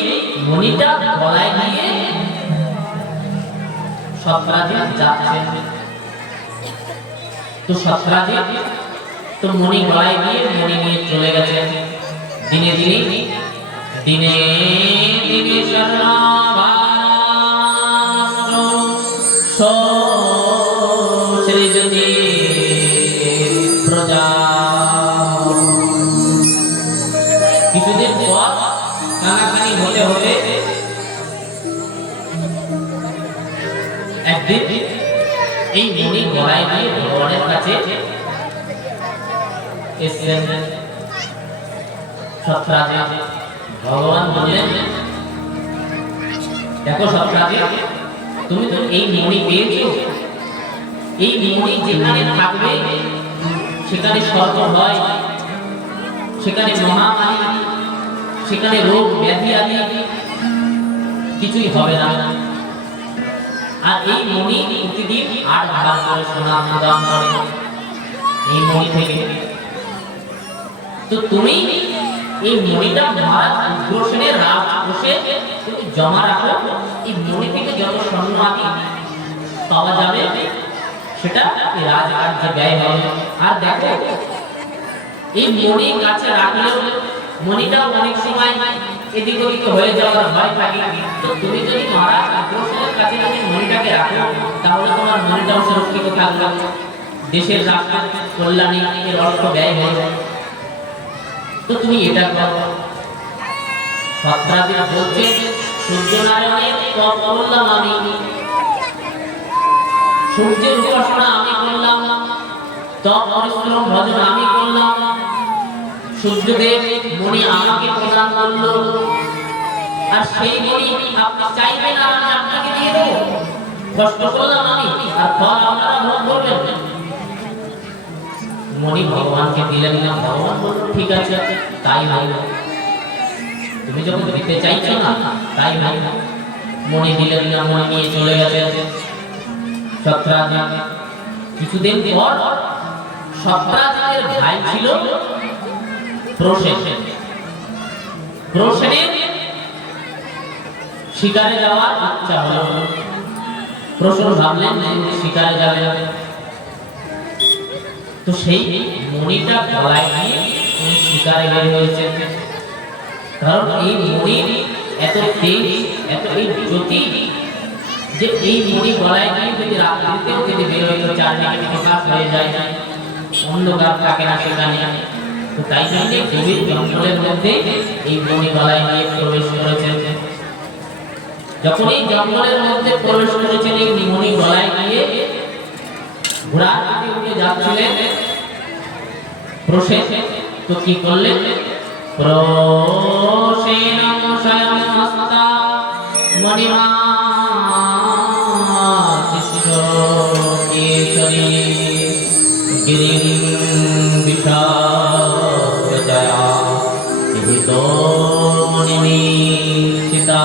মণিটা গলায় নিয়ে সত্রাজিত যাচ্ছেন। তো সত্রাজিত তো মণি গলায় দিয়ে মণি নিয়ে চলে গেছেন। দিনে দিনে দিনে দিনে সৃজতে প্রজা। কিছুদিন পর কানাকানি হতে হতে একদিন এই মণি গলায় দিয়ে ভগবানের কাছে এসেছেন সৎরাজে। ভগবান বললেন, দেখো সৎরাজে, তুমি তো এই মণি পেয়েছো, এই মণি যেখানে থাকবে সেখানে স্বর্গ হয়, সেখানে মহামারী, সেখানে রোগ ব্যাধি আদি কিছুই হবে না। আর এই মণি প্রতিদিন 8 ভাগ করে সোনা প্রদান করে এই মণি থেকে। তো তুমি এই মণিটা মহারাজ উগ্রসেনের রাজকোষে তুমি জমা রাখো। এই মণি থেকে যত স্বর্ণ আদি পাওয়া যাবে সেটা এই রাজকার্যে ব্যয় হবে। আর দেখো, এই মণি কাছে রাখলেও মণিটা অনেক সময় এদিক ওদিক হয়ে যাওয়ার ভয় থাকে। তো তুমি যদি মহারাজ উগ্রসেনের কাছে যদি মণিটাকে রাখো, তাহলে তোমার মণিটাও সুরক্ষিত থাকবে, দেশের রাষ্ট্র কল্যাণে এর অর্থ ব্যয় হবে। তো তুমি এটা করো। সৎরাজি বলছে, সূর্যনারায়ণের তপ করলাম আমি, সূর্যের উপাসনা আমি করলাম, তপ পরিশ্রম ভজন আমি করলাম, সূর্যদেব মণি আমাকে প্রদান করলো, আর সেই মণি আপনি চাইবেন আর আমি আপনাকে দিয়ে দেবো। কষ্ট করলাম আমি, আর ফল আপনারা ভোগ করবেন। মণি ভগবানকে দিলেন না। ভগবান বলল, ঠিক আছে, তাই ভাই, তুমি যখন দিতে চাইছো না তাই ভাই। মণি দিলেন না, মণি নিয়ে চলে গেছে সৎরাজ। কিছুদিন পর সৎরাজের ভাই ছিল প্রসেন। প্রসেনের শিকারে যাওয়ার ইচ্ছা হলো। প্রসেন ভাবলেন শিকারে যাবে, তো সেই মণিটা গলায় নিয়ে উনি শিকারে বের হয়েছেন। কারণ এই মণির এত তেজ, এত এই জ্যোতি, যে এই মণি গলায় নিয়ে যদি রাত্রিতেও যদি বের হইতো, চারদিকে প্রকাশ হয়ে যায়, অন্ধকার থাকে না সেখানে। তো তাই জন্য গভীর জঙ্গলের মধ্যে এই মণি গলায় নিয়ে প্রবেশ করেছেন। যখন এই জঙ্গলের মধ্যে প্রবেশ করেছেন, এই মণি গলায় নিয়ে ঘোড়ার দিকে উঠে যাচ্ছিলেন প্রসেন। তো কি করলেন? প্রসেন স্বয়ংস্তা মণিমা শিষ্য কেশরী গিরিং বিশাজয়া হিত মণিমি সীতা।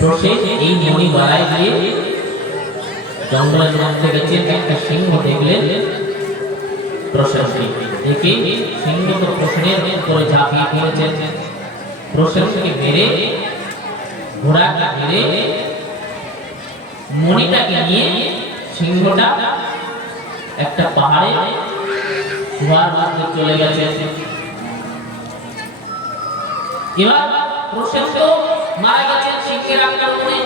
প্রসেন এই মণি গলায় দিয়ে জঙ্গলের মধ্যে গেছে। একটা সিংহ দেখলেন প্রসেনকে, দেখে সিংহ তো প্রসেনের উপরে ঝাঁপিয়ে পড়েছে। প্রসেনকে মেরে, ঘোড়াকে মেরে, মণিটাকে নিয়ে সিংহটা একটা পাহাড়ে গুহার মধ্যে চলে গেছে। এবার প্রসেন তো মারা গেছে সিংহের আক্রমণে।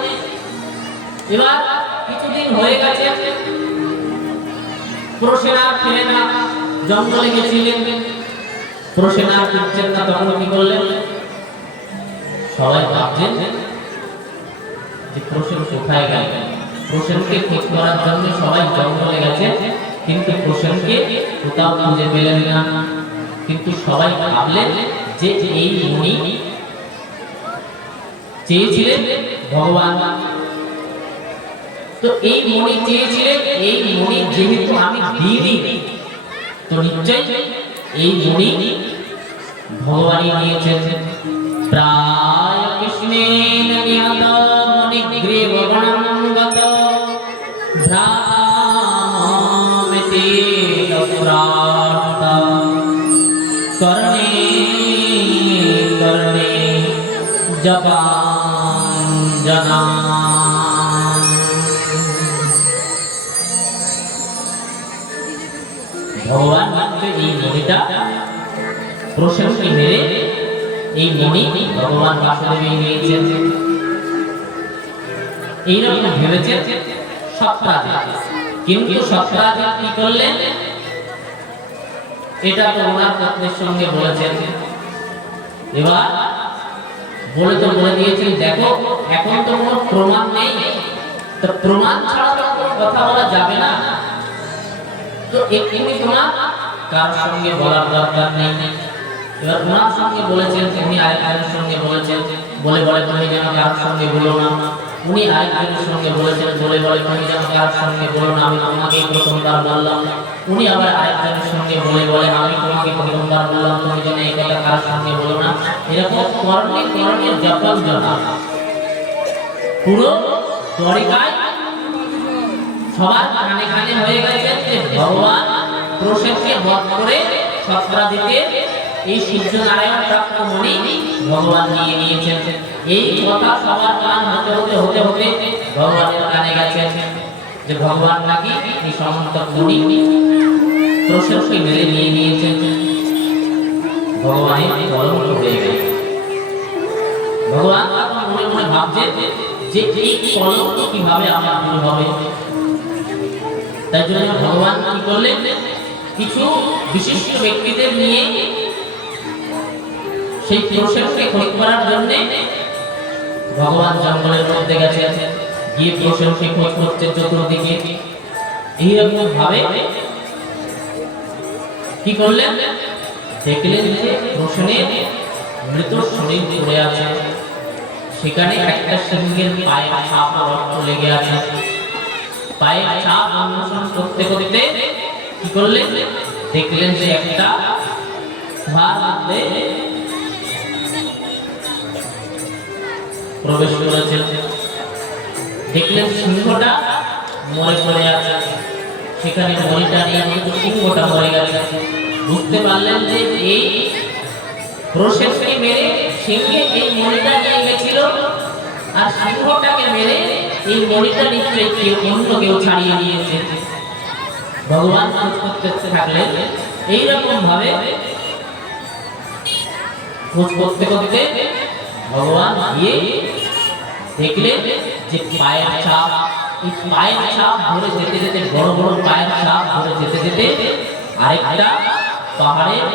এবার কিছুদিন হয়ে গেছে, প্রসেন আর ফিরে না, জঙ্গলে গেছিলেন, প্রসেন আর ফিরছেন না। তখন কি করলেন? সবাই ভাবছেন যে প্রসেন কোথায় গেল। প্রসেনকে খোঁজ করার জন্য সবাই জঙ্গলে গেছে, কিন্তু প্রসেনকে কোথাও খুঁজে পেলেন না। কিন্তু সবাই ভাবলেন যে এই মণি চেয়েছিলেন ভগবান, তো এই মণি চেয়েছিলেন, এই মণি যেহেতু আমি দিয়ে দিই, তো নিশ্চয়ই এই মণি ভগবানই নিয়েছেন। প্রায় কৃষ্ণেন নিহত মণিগ্রীব গণাঙ্গত ভ্রামেতে দস্রাত কর্ণে কর্ণে জপাঞ্জনা। ভগবান কিন্তু এই মণিটা প্রসেনকে মেরে এই মণি ভগবান বাসুদেব নিয়েছেন। এইরকম ভেবেছে সৎরাজ, কিন্তু সৎরাজ কি করলেন, এটা তো ওনার পত্নীর সঙ্গে বলেছেন। এবার বলে দিয়েছেন, দেখো এখন তো কোনো প্রমাণ নেই, তো প্রমাণ ছাড়া তো কোনো কথা বলা যাবে না, তো এক্ষুনি তোমার কার সঙ্গে বলার দরকার নেই। এবার ওনার সঙ্গে বলেছেন, উনি আরেকজনের সঙ্গে বলেছেন, বলে তুমি যেন কার সঙ্গে বলো না। উনি আরেকজনের সঙ্গে বলেছেন, বলে তুমি যেন কার সঙ্গে বলো না, আমি তোমাকে প্রথমবার বললাম। উনি আবার আরেকজনের সঙ্গে বলে আমি তোমাকে প্রথমবার বললাম, তুমি যেন এই কথা কার সঙ্গে বলো না। এরকম করণীয় যখন জনা পুরো তরিকায় সবার কানে কানে হয়ে গেছে যে ভগবান প্রসেনকে বধ করে সৎরাজিতে এই সূর্যনারায়ণ প্রাপ্ত মণি ভগবান নিয়ে নিয়েছেন। এই কথা সবার কান হতে ভগবানের কানে গেছে যে ভগবান নাকি এই সমস্ত মণি প্রসেনকে মেরে নিয়ে নিয়েছেন। ভগবানের কলঙ্ক হয়ে গেছে। ভগবান মনে মনে ভাবছে যে এই কলঙ্ক কিভাবে আমার দূর হবে। তাই জন্য ভগবান কি করলেন, কিছু বিশিষ্ট ব্যক্তিদের নিয়ে সেই প্রসেনকে খোঁজ করার জন্য ভগবান জঙ্গলের মধ্যে গেছে, গিয়ে প্রসেনকে খোঁজ করতে চতুর্দিকে। এইরকম ভাবে কি করলেন, দেখলেন যে প্রসেনের মৃত শরীর পড়ে আছে, সেখানে একটা সিংহের পায়ের ছাপ রক্ত লেগে আছে। পায়ের ছাপ অন্বেষণ করতে কি করলেন, দেখলেন যে একটা গুহার মধ্যে প্রবেশ করেছে। দেখলেন সিংহটা মরে পড়ে আছে, সেখানে মরিটা নিয়ে সিংহটা মরে গেছে। বুঝতে পারলেন যে এই প্রসেনকে মেরে সিংহে এই মরিটা নিয়ে গেছিল, আর সিংহটাকে মেরে এই মণিটা নিশ্চয়ই অন্য কেউ ছাড়িয়ে নিয়েছে। ভগবান খোঁজ করতে থাকলেন। এইরকম ভাবে খোঁজ করতে ভগবান গিয়ে দেখলেন যে পায়ের ছাপ, এই পায়ের ছাপ ধরে যেতে বড় বড় পায়ের ছাপ ধরে যেতে আরেকটা পাহাড়ের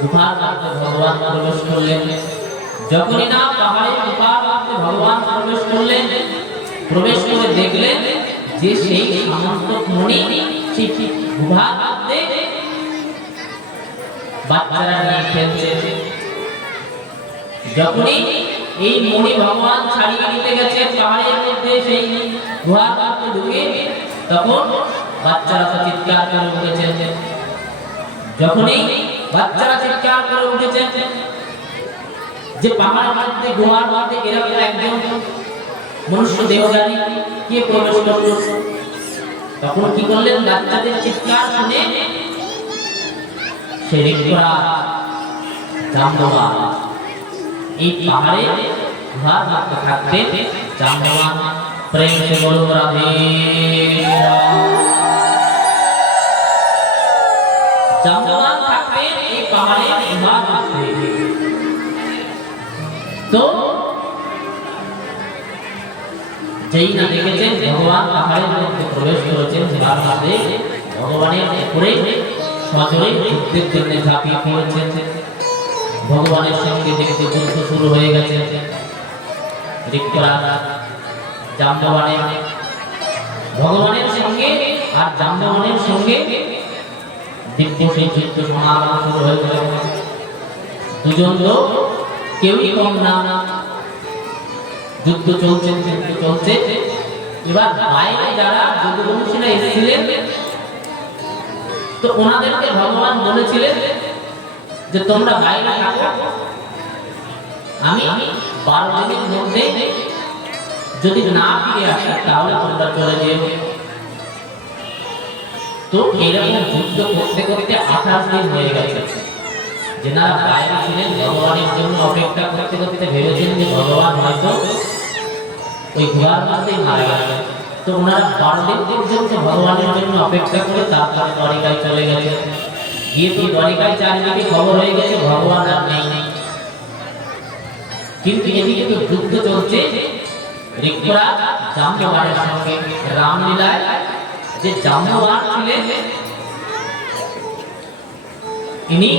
গুহার মধ্যে ভগবান প্রবেশ করলেন। যখনই না পাহাড়ের গুহার মধ্যে ভগবান প্রবেশ করলেন, প্রবেশ করে দেখলেন যে সেই সামন্ত মণি সেই গুহার মধ্যে বাচ্চারা নিয়ে খেলছে। যখনই এই মণি ভগবান ছাড়িয়ে নিতে গেছে পাহাড়ের মধ্যে, সেই গুহার মধ্যে ঢুকে, তখন বাচ্চারা চিৎকার করে উঠেছে। যখনই বাচ্চারা চিৎকার করে উঠেছে যে পাহাড়ের মধ্যে গুহার মধ্যে এরকম একজন মনুষ্য দেহধারী কে প্রবেশ করলো, তখন কি করলেন, বাচ্চাদের চিৎকার শুনে সেই ঋক্ষরাজ জাম্ববান এই পাহাড়ে গুহার মধ্যে থাকতে, জাম্ববান প্রেম সে বলো রাধে জাম্ববান থাকতে এই পাহাড়ে গুহার মধ্যে। তো যেই না দেখেছেন ভগবান পাহাড়ের মধ্যে প্রবেশ করেছেন, যার মধ্যে ভগবানের উপরে সজোরে যুদ্ধের জন্য ঝাঁপিয়ে পড়েছেন। ভগবানের সঙ্গে দেখতে যুদ্ধ শুরু হয়ে গেছে। ঋক্ষরাজ জাম্ববানের ভগবানের সঙ্গে আর জাম্ববানের সঙ্গে দিব্য সেই যুদ্ধ সমাগম শুরু হয়ে গেল। দুজন লোক কেউই কম না, যুদ্ধ চলছে। এবার বাইরে যারা যদুবংশীরা এসেছিলেন, তো ওনাদেরকে ভগবান বলেছিলেন যে তোমরা বাইরে থাকো, আমি 12 দিনের মধ্যে যদি না ফিরে আসি তাহলে তোমরা চলে যেও। তো এরকম যুদ্ধ করতে 28 দিন হয়ে গেছে। যেনারা বাইরে ছিলেন ভগবানের জন্য অপেক্ষা করতে ভেবেছেন যে ভগবান হয়তো ওই গুহার মধ্যেই মারা গেছে। তো ওনারা 12 দিন পর্যন্ত ভগবানের জন্য অপেক্ষা করে তারপরে দ্বারিকায় চলে গেছে। গিয়ে তো দ্বারিকায় চারিদিকে খবর হয়ে গেছে ভগবান আর নেই। কিন্তু এদিকে তো যুদ্ধ চলছে ঋক্ষরাজ জাম্ববানের সঙ্গে। রামলীলায় যে জাম্ববান ছিলেন ইনি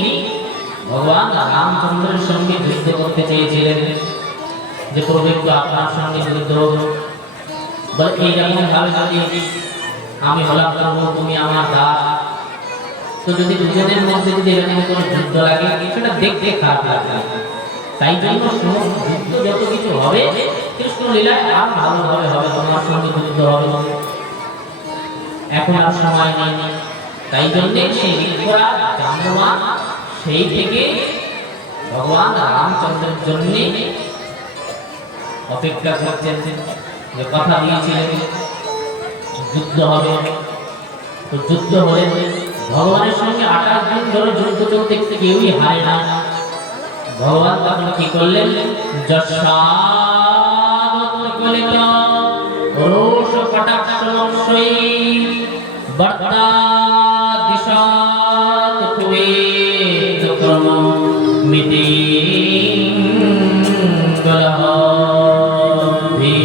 ভগবান রামচন্দ্রের সঙ্গে যুদ্ধ করতে চেয়েছিলেন, যে প্রভু একটু আপনার সঙ্গে যুদ্ধ বলে এইরকম ভাবে যদি আমি হলাম প্রভু তুমি আমার দাস, তো যদি দুজনের মধ্যে যদি এরকম কোনো যুদ্ধ লাগে সেটা দেখতে খারাপ লাগবে। তাই জন্য যুদ্ধ যত কিছু হবে কৃষ্ণ লীলায় আর ভালোভাবে হবে, তোমার সঙ্গে যুদ্ধ হবে, এখন আর সময় নেই। তাই জন্য সেই ঋক্ষরাজ জাম্ববান সেই থেকে ভগবান রামচন্দ্রের জন্য অপেক্ষা করছেন, যে কথা দিয়েছিলেন যুদ্ধ হবে। তো যুদ্ধ হলে ভগবানের সঙ্গে 28 দিন ধরে যুদ্ধ চলতে কেউই হারে না। ভগবান তখন কি করলেন, রোষ কটাক্ষ বর্তা দিশাত কুবে চক্রম মিতি গলহভি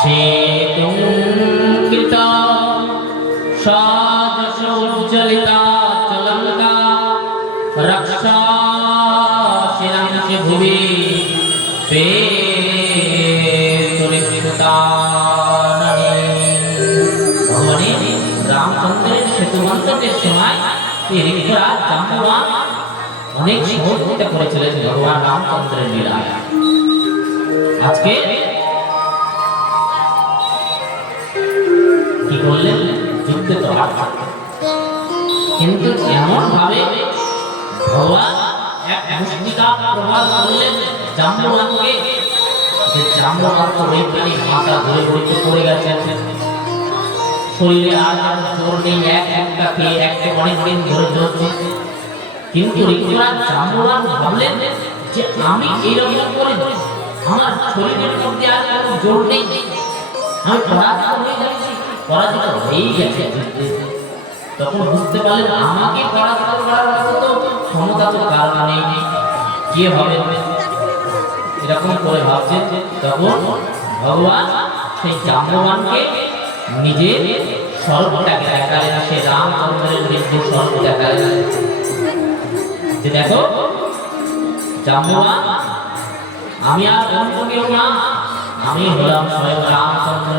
সেতুং কৃত সাজস উজ্জ্বলিতা চলঙ্কা রক্ষা শিরাংশে ভুবি পে রামচন্দ্রের সেতু মন্ত্রের সময় ঋক্ষরাজ জাম্ববান অনেক সহযোগিতা করেছিলেন ভগবান রামচন্দ্রের লীলায়। আজকে কি করলেন, যুদ্ধে তো কিন্তু এমন ভাবে ভগবান এক মুষ্টিকা প্রহার করলেন জাম্ববানকে, যে জাম্ববান তো ওইখানে মাথা ধরে ধরে পড়ে গেছেন, শরীরে আর জোর নেই, একটা খেয়ে একটা অনেকদিন ধরে চলছে। কিন্তু ঋক্ষরাজ জাম্ববান ভাবলেন যে আমি এইরকম করে আমার শরীরের মধ্যে আর কোনো জোর নেই, আমি পরাজিত হয়ে যাচ্ছি, পরাজিত হয়েই গেছে। তখন বুঝতে পারলেন আমাকে পরাজিত করার মতো তো ক্ষমতা তো কারণ নেই, কে হবে এরকম করে ভাবছেন। তখন ভগবান সেই জাম্ববানকে নিজের স্বরূপটাকে দেখালেন, সে রামচন্দ্রের নিজের স্বরূপ দেখালেন, যে দেখো জাম্ববান আমি আর অন্য কেউ না, আমি হলাম স্বয়ং রামচন্দ্র,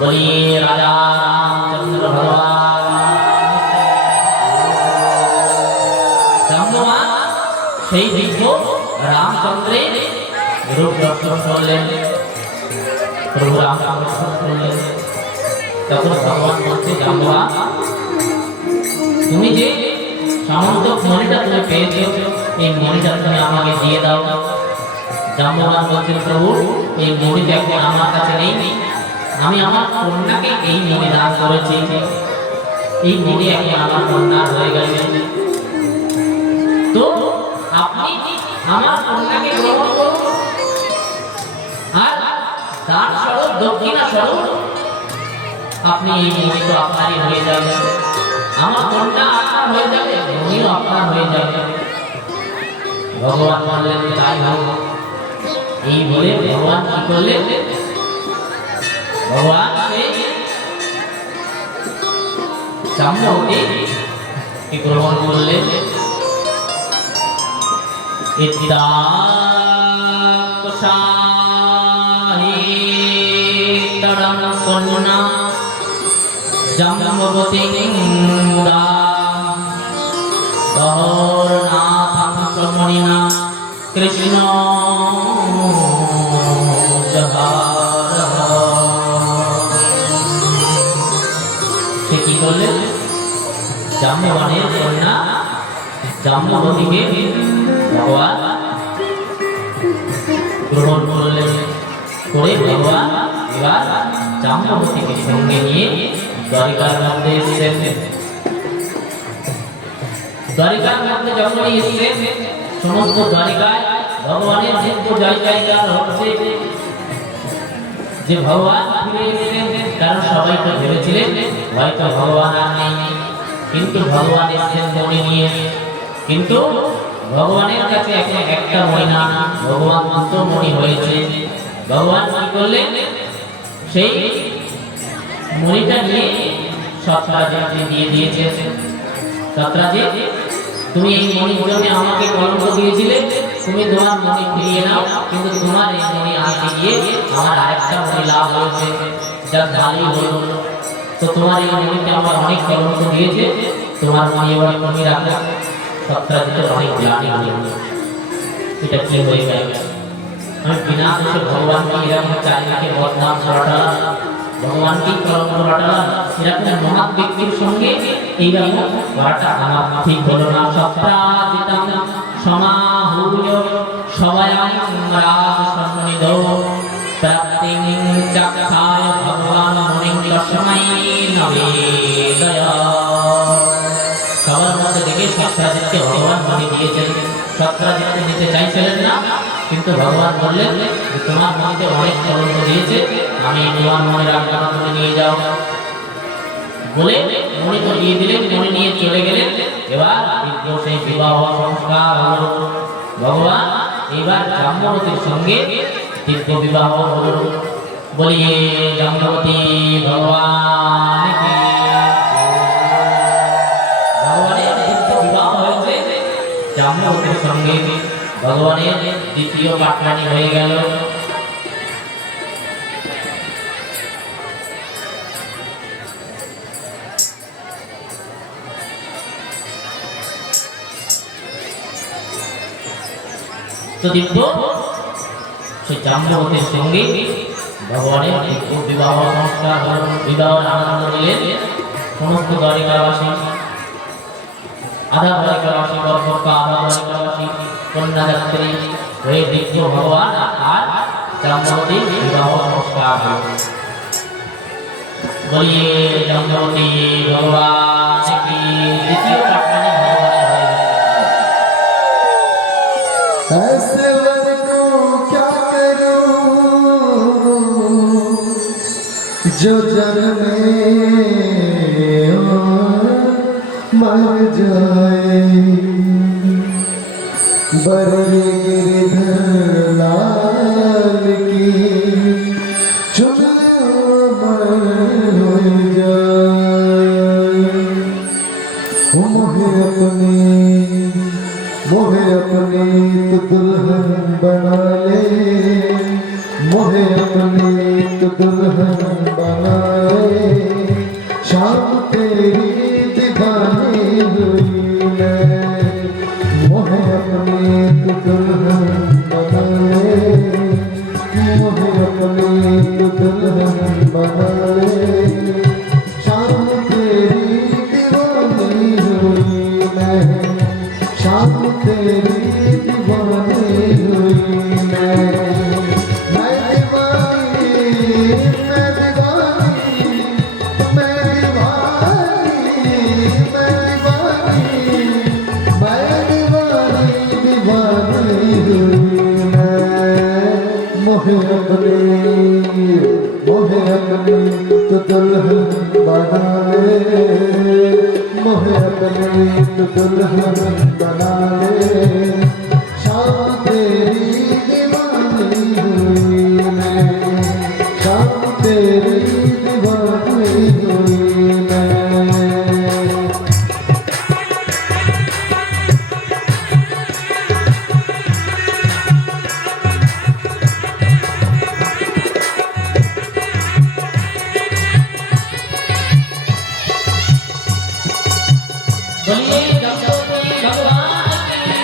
বলি রাজা রামচন্দ্র ভগবান। জাম্ববান সেই দিব্য রামচন্দ্রের রূপ দর্শন করলেন, প্রভু রামচন্দ্র দর্শন করলেন। তখন ভগবান বলছে, জাম্ববান তুমি যে সামন্ত মণিটা তুমি পেয়েছো, এই মণিটা তুমি আমাকে দিয়ে দাও। জাম্ববান বলছেন, প্রভু এই মণিটা এখন আমার কাছে নেই, আমি আমার কন্যাকে এই মণি দান করেছি, এই মণি এখন আমার কন্যা হয়ে গেছে, তো আপনি আমার কন্যাকে গ্রহণ করুন, আর দান স্বরূপ দক্ষিণা স্বরূপ আপনি এই মণি তো আপনারই হয়ে যাবে, আমার কন্যা আপনার হয়ে যাবে, মণিও আপনার হয়ে যাবে। ভগবান বললেন তাই হোক। এই বলে ভগবান কি করলেন, ভগবান জাম্বকে গ্রহণ করলেন। কন্যা জাম্বতী মুদা গহরনাথমণিনা কৃষ্ণ সে কি করলেন, জাম্ববানের কন্যা জাম্বতীকে ভগবান গ্রহণ করলেন। করে ভগবান এবার জাম্বতীকে সঙ্গে নিয়ে দ্বারিকার মধ্যে এসেছেন। দ্বারিকার মধ্যে যখন এসেছেন, সমস্ত দ্বারিকায় ভগবানের দিব্য জয় জয়কার হচ্ছে। যে ভগবান ফিরে এসেছেন, কারণ সবাই তো ভেবেছিলেন হয়তো ভগবান আর নেই, কিন্তু ভগবান এসেছেন মনে নিয়ে। কিন্তু ভগবানের কাছে এখন একটা মণি না, ভগবান দুটো মণি হয়েছে। ভগবান কি করলেন, সেই মণিটা নিয়ে সত্রাজিৎকে দিয়ে দিয়েছে। সত্রাজিৎ, তুমি এই মণির জন্য আমাকে কলঙ্ক দিয়েছিলে, তুমি তোমার মণি ফিরিয়ে নাও, কিন্তু তোমার এই মণি আনতে গিয়ে আমার আরেকটা মণি লাভ হয়েছে, যা ভালোই হলো। তো তোমার এই মণিটা আমার অনেক কলঙ্ক দিয়েছে, তোমার মণি এবার মণি রাখো। সত্রাজিতের অনেক গ্লানি হলো, এটা কি হয়ে গেল, আমি বিনা দোষে ভগবানকে এরকম চারিদিকে বদনাম ছড়ালাম, ভগবানকে কলঙ্ক রটালাম, এরকম মহৎ ব্যক্তির সঙ্গে এইরকম করাটা আমার ঠিক হলো না। সত্রাজিতাম সমাহুয় সবায়াং রাজ সন্নিধ প্রাপ্তিং চাক্ষায় ভগবান মুনিং তস্मै নবেদয়। সবার মধ্যে দেখে সত্রাজিতকে ভগবান মণি দিয়েছেন। সত্রাজিতকে নিতে চাইছিলেন না, কিন্তু ভগবান বললেন তোমার মণিতে অনেক কলঙ্ক দিয়েছে, আমি তোমার মনে রাখলাম, তুমি নিয়ে যাও বলে মণি তো দিয়ে দিলেন, মণি নিয়ে চলে গেলেন। এবার সেই বিবাহ সংস্কার হলো। ভগবান এবার জাম্ববতীর সঙ্গে দিব্য বিবাহ হলো। বলিয়ে জাম্ববতী ভগবান কি। ভগবানের দিব্য বিবাহ হয়েছে, জাম্ববতীর সঙ্গে ভগবানের দ্বিতীয় পাটনানি হয়ে গেল। তো দিব্য সেই জাম্ববতীর সঙ্গে ভগবানের দিব্য বিবাহ সংস্কার হল। বিবাহের আনন্দ নিলেন সমস্ত দ্বারিকাবাসী, আধা দ্বারিকাবাসী, বরপক্কা আধা দ্বারিকাবাসী, কন্যাযাত্রী হয়ে দিব্য ভগবান আর জাম্ববতীর বিবাহ সংস্কার হল। বলিয়ে জাম্ববতী ভগবান কি। দ্বিতীয় পাটনানি ভগবানের হয়ে গেল। ऐसे वर को क्या करूं जो जन्मे मर जाए, बड़े गिरधर लाल की चुनर हो जाए। मोहे अपनी तो दुल्हन बना ले, मोहे अपनी तो दुल्हन बना ले, शाम तेरी दीवानी हुई मैं, मोहे अपनी तो दुल्हन बना ले, मोहे अपनी तो दुल्हन बना ले, शाम तेरी दीवानी हुई मैं, शाम तेरी दीवानी हुई मैं दीवानी, मैं दीवानी, मैं दीवानी, मैं दीवानी, मैं दीवानी, दीवानी हुई मैं। मोहे अपनी तो दुल्हन बना ले, मोहे अपनी तो दुल्हन बना ले, शाम तेरी दीवानी हुई मैं, शाम तेरी दीवानी हुई मैं। বলিয়ে জাম্ববতী ভগবান কি।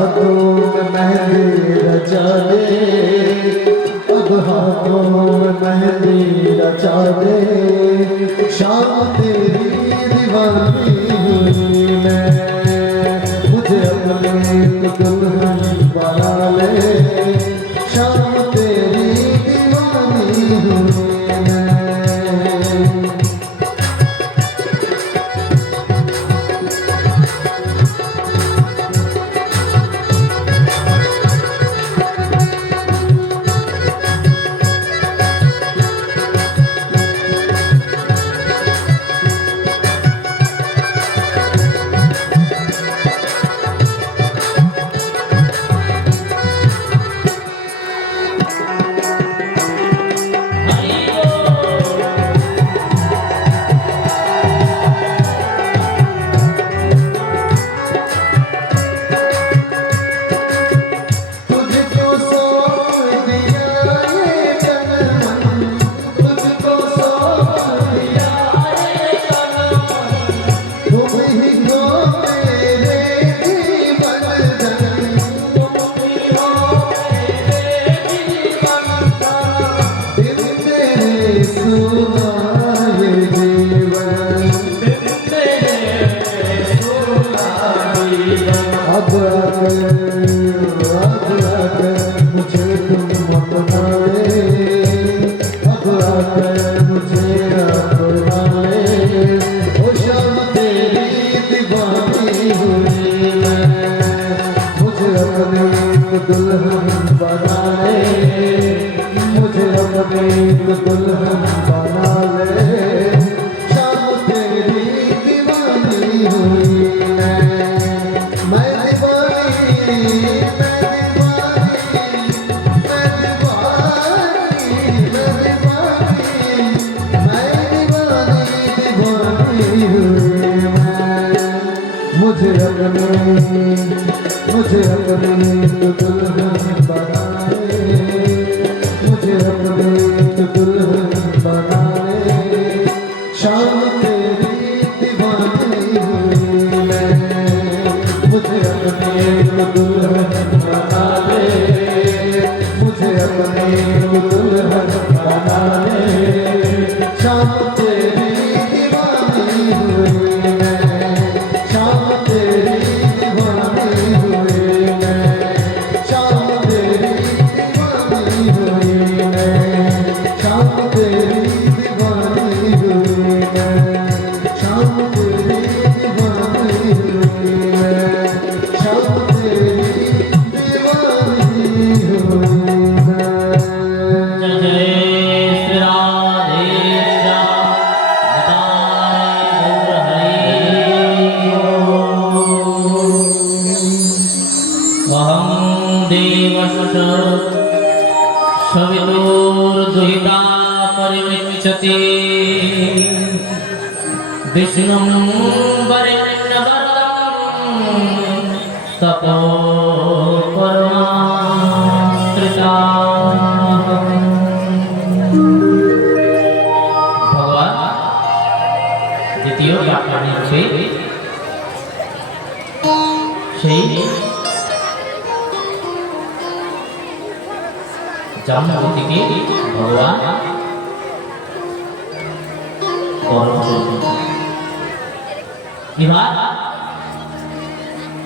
हाथों में मेहंदी रचा दे, अब हाथों में मेहंदी रचा दे, शाम तेरी दीवानी हुई मैं, मुझे अपनी दुल्हन बना ले, शाम तेरी दीवानी हुई मैं। अब आकर मुझे तुम अपना ले, अब आकर मुझे अपना ले, ओ शाम तेरी दीवानी हुई मैं, मुझे अपनी दुल्हन बना ले, मुझे अपनी दुल्हन बना ले, शाम तेरी दीवानी हुई मैं। मुझे अपनी दुल्हन बना ले, मुझे अपनी दुल्हन बना ले, शाम तेरी दीवानी हुई मैं, मुझे अपनी दुल्हन बना ले, मुझे अपनी दुल्हन बना ले, शाम तेरी दीवानी हुई मैं, शाम तेरी दीवानी हुई मैं, शाम तेरी दीवानी हुई मैं, शाम तेरी दीवानी हुई मैं, शाम तेरी दीवानी हुई मैं, शाम तेरी दीवानी हुई मैं। सवितुर्दुहिता परिमुच्यते, विष्णुं वरेण्यवरदं तपो परमाश्रिता। भगवान द्वितीय ব্যাখ্যানে রূপে সেই জাম্বুতিকে ভগবান বরণ করলেন। এবার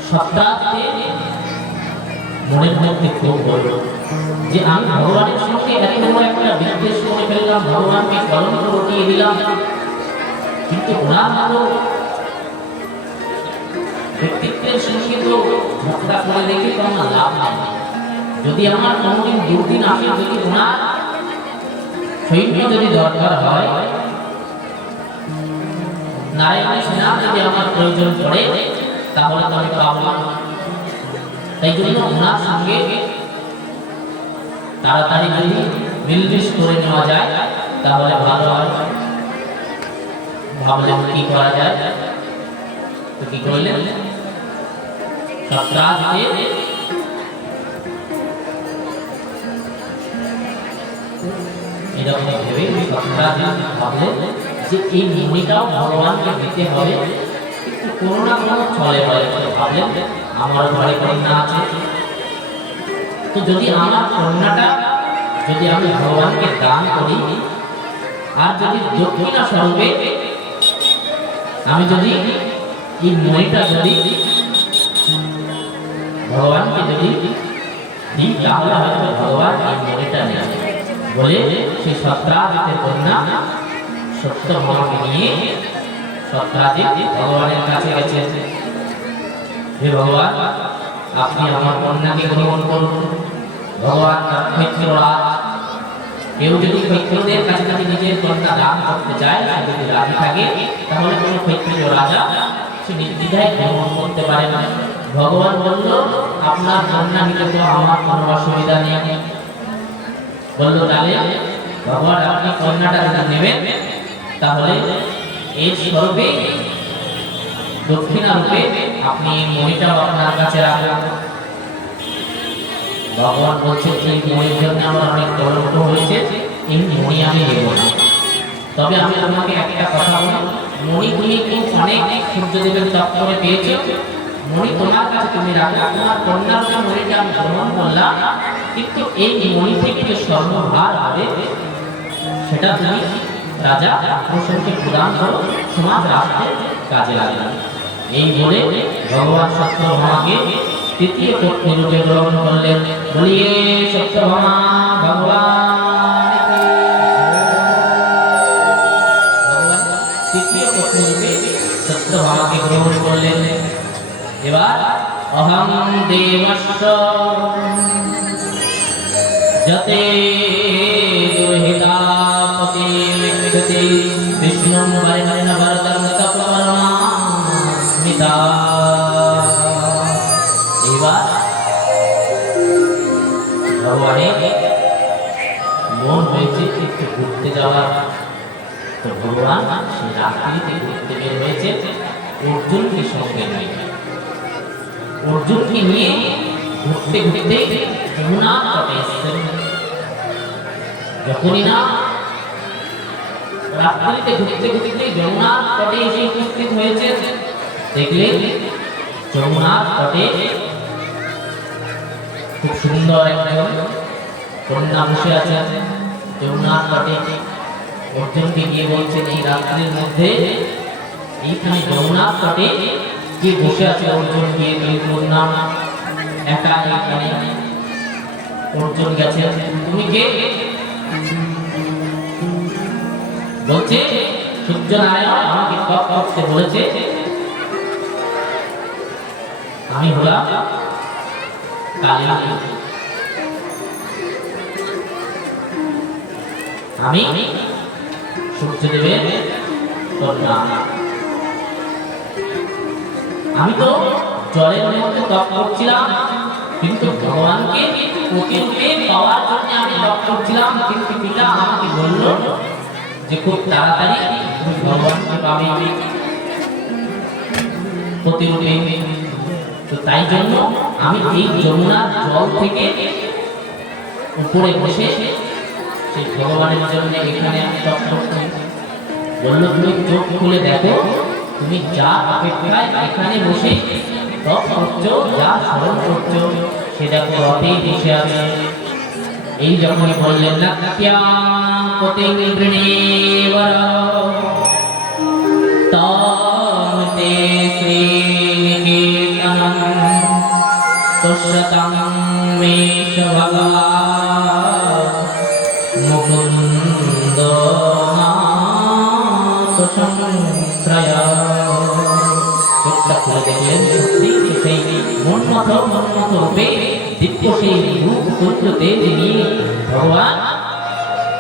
সত্তাতে মনের মধ্যে ক্ষোভ হল যে আমি ভগবানের সঙ্গে এত বড় একটা বিদ্বেষ করে ফেললাম, ভগবানকে কলঙ্ক রটিয়ে দিলাম, কিন্তু ওনার মতো ব্যক্তিত্বের সঙ্গে তো ঝগড়া করে দেখে তো আমার লাভ নেই। যদি আমার কোনোদিন দুর্দিন আসে, যদি ওনার সৈন্য যদি দরকার হয়, নারায়ণের সেনা যদি আমার প্রয়োজন পড়ে, তাহলে তো আমি পাবো না। তাই জন্য ওনার সঙ্গে তাড়াতাড়ি যদি মিলমিশ করে নেওয়া যায় তাহলে ভালো হয়। ভাবলেন কি করা যায়, তো কি করলেন, সত্রাজিতে এরকম ভেবে সত্রাজিত ভাবলেন যে এই মণিটাও ভগবানকে দিতে হবে, কিন্তু কোনো না কোনো ছলে বলে ভাবলেন আমার ঘরে কন্যা আছে, তো যদি আমার কন্যাটা যদি আমি ভগবানকে দান করি, আর যদি দক্ষিণা স্বরূপে আমি যদি এই মণিটা যদি ভগবানকে যদি দিই, তাহলে হয়তো ভগবান এই মণিটা নেন বলে সেই সত্রাজিতের কন্যা সত্যভামাকে নিয়ে সত্রাজিৎ ভগবানের কাছে গেছে। হে ভগবান, আপনি আমার কন্যাকে গ্রহণ করুন। ভগবান ক্ষেত্ররাজ, কেউ যদি ক্ষেত্রদের কাছে যদি নিজের কন্যা দান করতে চায়, যদি রাজি থাকে, তাহলে কোনো ক্ষেত্রীয় রাজা সে নির্দ্বিধায় গ্রহণ করতে পারে না। ভগবান বলল, আপনার কন্যা নিতে তো আমার কোনো অসুবিধা নেই। বলল, তাহলে ভগবান আপনি কন্যাটা যদি নেবেন, তাহলে এই স্বরূপে দক্ষিণা রূপে আপনি মণিটাও আপনার কাছে রাখবেন। ভগবান বলছে, এই মণির জন্য আমার অনেক কলঙ্ক হয়েছে, এই মণি আমি নেব না। তবে আমি তোমাকে একটা কথা বলি, মণি তুমি অনেক সূর্যদেবের তপ করে পেয়েছো, মণি তোমার কাছে তুমি রাখো। তোমার কন্যার যে মণিটা আমি গ্রহণ করলাম, কিন্তু এই মণি থেকে যে স্বর্ণভার হবে সেটা তুমি রাজা আকর্ষণকে প্রদান করো, সমাজ রাষ্ট্রের কাজে লাগবে। এই বলে ভগবান সত্যভামাকে তৃতীয় পত্নী রূপে গ্রহণ করলেন। বলিয়ে সত্যভামা ভগবান, ভগবান তৃতীয় পত্নী রূপে সত্যভামাকে গ্রহণ করলেন। এবার অহং দেবস্য যতে দুর্হিতাপতি লিখ্যতে বিষ্ণুং বরেণ্য ভরতং তপপরমাস্মিতা। এবার ভগবানের মন হয়েছে একটু ঘুরতে যাওয়ার, তো ভগবান সেই রাত্রিতে ঘুরতে বের হয়েছে অর্জুনকে সঙ্গে নিয়ে। অর্জুনকে নিয়ে ঘুরতে ঘুরতে যমুনার তটে এসেছেন। যখনই না রাত্রিতে ঘুরতে ঘুরতে যমুনার তটে এসে উপস্থিত হয়েছে, দেখলেন যমুনার তটে খুব সুন্দর একজন কন্যা বসে আছে যমুনার তটে। অর্জুনকে গিয়ে বলছেন, এই রাত্রির মধ্যে এইখানে যমুনার তটে কে বসে আছে? অর্জুন গিয়ে কন্যা একা এখানে। অর্জুন গেছে, তুমি কে? বলছে, সূর্যনারায়ণ আমাকে তপ করতে বলেছে, আমি হলাম কালী, আমি সূর্যদেবের কন্যা। আমি তো জলের মধ্যে তপ করছিলাম, কিন্তু ভগবানকে প্রতিরূপে পাওয়ার জন্য আমি তপ করছিলাম, কিন্তু পিতা আমাকে বলল যে খুব তাড়াতাড়ি তুমি ভগবানকে পাবে প্রতিরূপে। তো তাই জন্য আমি এই যমুনার জল থেকে উপরে বসে সেই ভগবানের জন্য এখানে আমি তপ করছি। বললো, তুমি চোখ খুলে দেখো, তুমি যা অপেক্ষায় এখানে বসে তপ করছো, যা স্মরণ করছো, সেটা রথেই বসে আছে। এই যখনই বললেন না, মুকুন্দ চোখটা খুলে দেখলেন, সত্যি সেই মন্মথ রূপে দিব্য সেই রূপ সূর্যতে যিনি ভগবান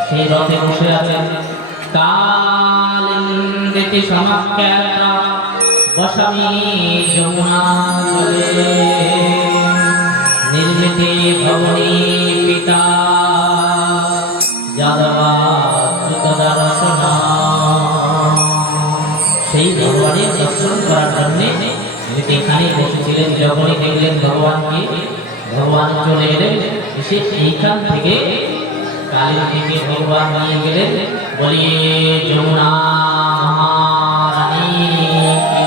সেই রথে বসে আছেন। কালিন্দিতে সমাখ্যাতা বসামি যমুনা জলে, নির্মিতে ভবনী পিতা যাদবা দর্শনা। সেই ভগবানের দর্শন করার জন্য এখানে বসেছিলেন। যখনই দেখলেন ভগবানকে, ভগবান চলে এলেন, এসে এইখান থেকে কালীর দিকে ভগবান নিয়ে গেলেন। বলিয়ে যমুনা মহারানী কি,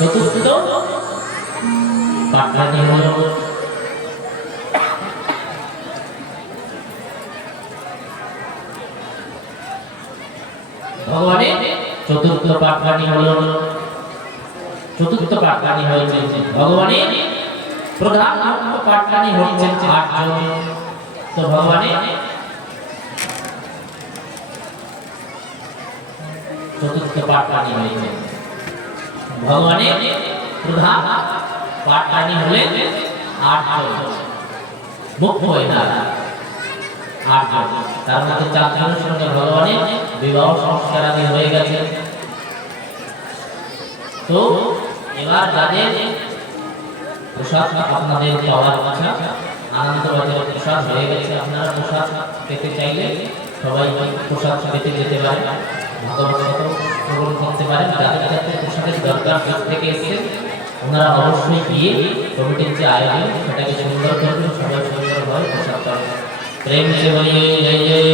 চতুর্থ পাটরানি হলো ভগবানের চতুর্থ পাটরানি হলো চতুর্থ পাটরানি হয়েছে ভগবানের প্রধান পাটরানি হচ্ছেন 8 জন। তো ভগবানের চতুর্থ পাটরানি হয়েছে ভগবানের প্রধান পাটরানি হলেন 8 জন মুখ্য এনারা 8 জন। তার মধ্যে 4 জনের সঙ্গে ভগবানের বিবাহ সংস্কার আদি হয়ে গেছে। তো এবার যাদের প্রসাদ আপনাদের পাওয়ার ইচ্ছা আনন্দবাজারের প্রসাদ হয়ে গেছে, আপনারা প্রসাদ পেতে চাইলে সবাই প্রসাদ পেতে যেতে পারেন, ভাগবত গ্রহণ করতে পারেন। যাদের যাদের প্রসাদের দরকার দূর থেকে এসে ওনারা অবশ্যই গিয়ে কমিটির যে আয়োজন সেটাকে সুন্দর করবেন, সবাই সুন্দরভাবে প্রসাদ পাবেন। প্রেম সে বলিয়ে জয় জয়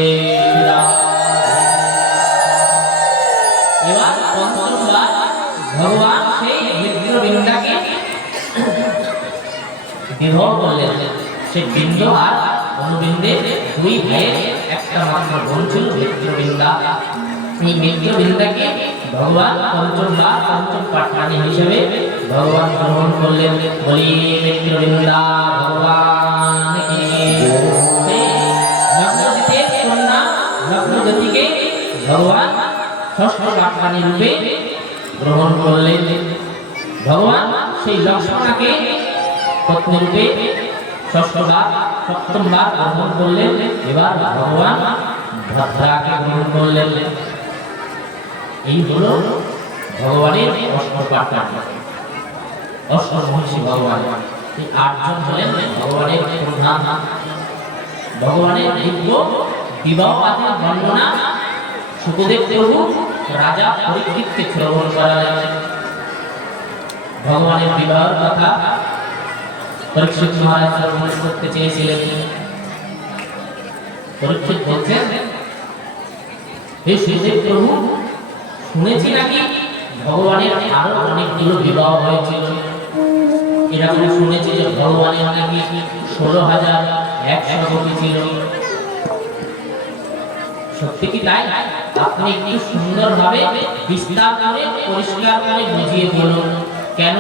শ্রীরাম। এবার পঞ্চমবার ভগবান সেই মিত্রবৃন্দাকে বিবাহ করলেন। সেই বৃন্দ আর অনুবৃন্দের 2 ভাইয়ের একটা মাত্র বোন ছিল মিত্রবৃন্দা। এই মিত্রবৃন্দাকে ভগবান পঞ্চম পাটরানি হিসেবে ভগবান গ্রহণ করলেন। বলি মিত্রবৃন্দা ভগবান কি জয়। নগ্নজিতের কন্যা নগ্নজ্যোতিকে ভগবান ষষ্ঠ পাটরানি রূপে গ্রহণ করলেন। ভগবান সেই লক্ষ্মণাকে পত্নী রূপে সপ্তমবার গ্রহণ করলেন। এবার ভগবান ভদ্রাকে গ্রহণ করলেন। এই হলো ভগবানের অষ্টপাটরানি, অষ্টমহিষী ভগবান। এই 8 জন হলেন ভগবানের প্রধান। ভগবানের দিব্য বিবাহ আদির বর্ণনা সুখদেব প্রভু রাজা পরীক্ষিতকে শ্রবণ করালেন। ভগবানের বিবাহের কথা পরীক্ষিত মহারাজ শ্রবণ করতে চেয়েছিলেন। পরীক্ষিত বলছেন, হে সুখদেব প্রভু, শুনেছি নাকি ভগবানের আরো অনেকগুলো বিবাহ হয়েছিল। এরকম শুনেছি যে ভগবানের নাকি 16,100 গোপী ছিল। সত্যি কি তাই? আপনি একটু সুন্দরভাবে বিস্তার করে পরিষ্কার করে বুঝিয়ে বলুন। কেন?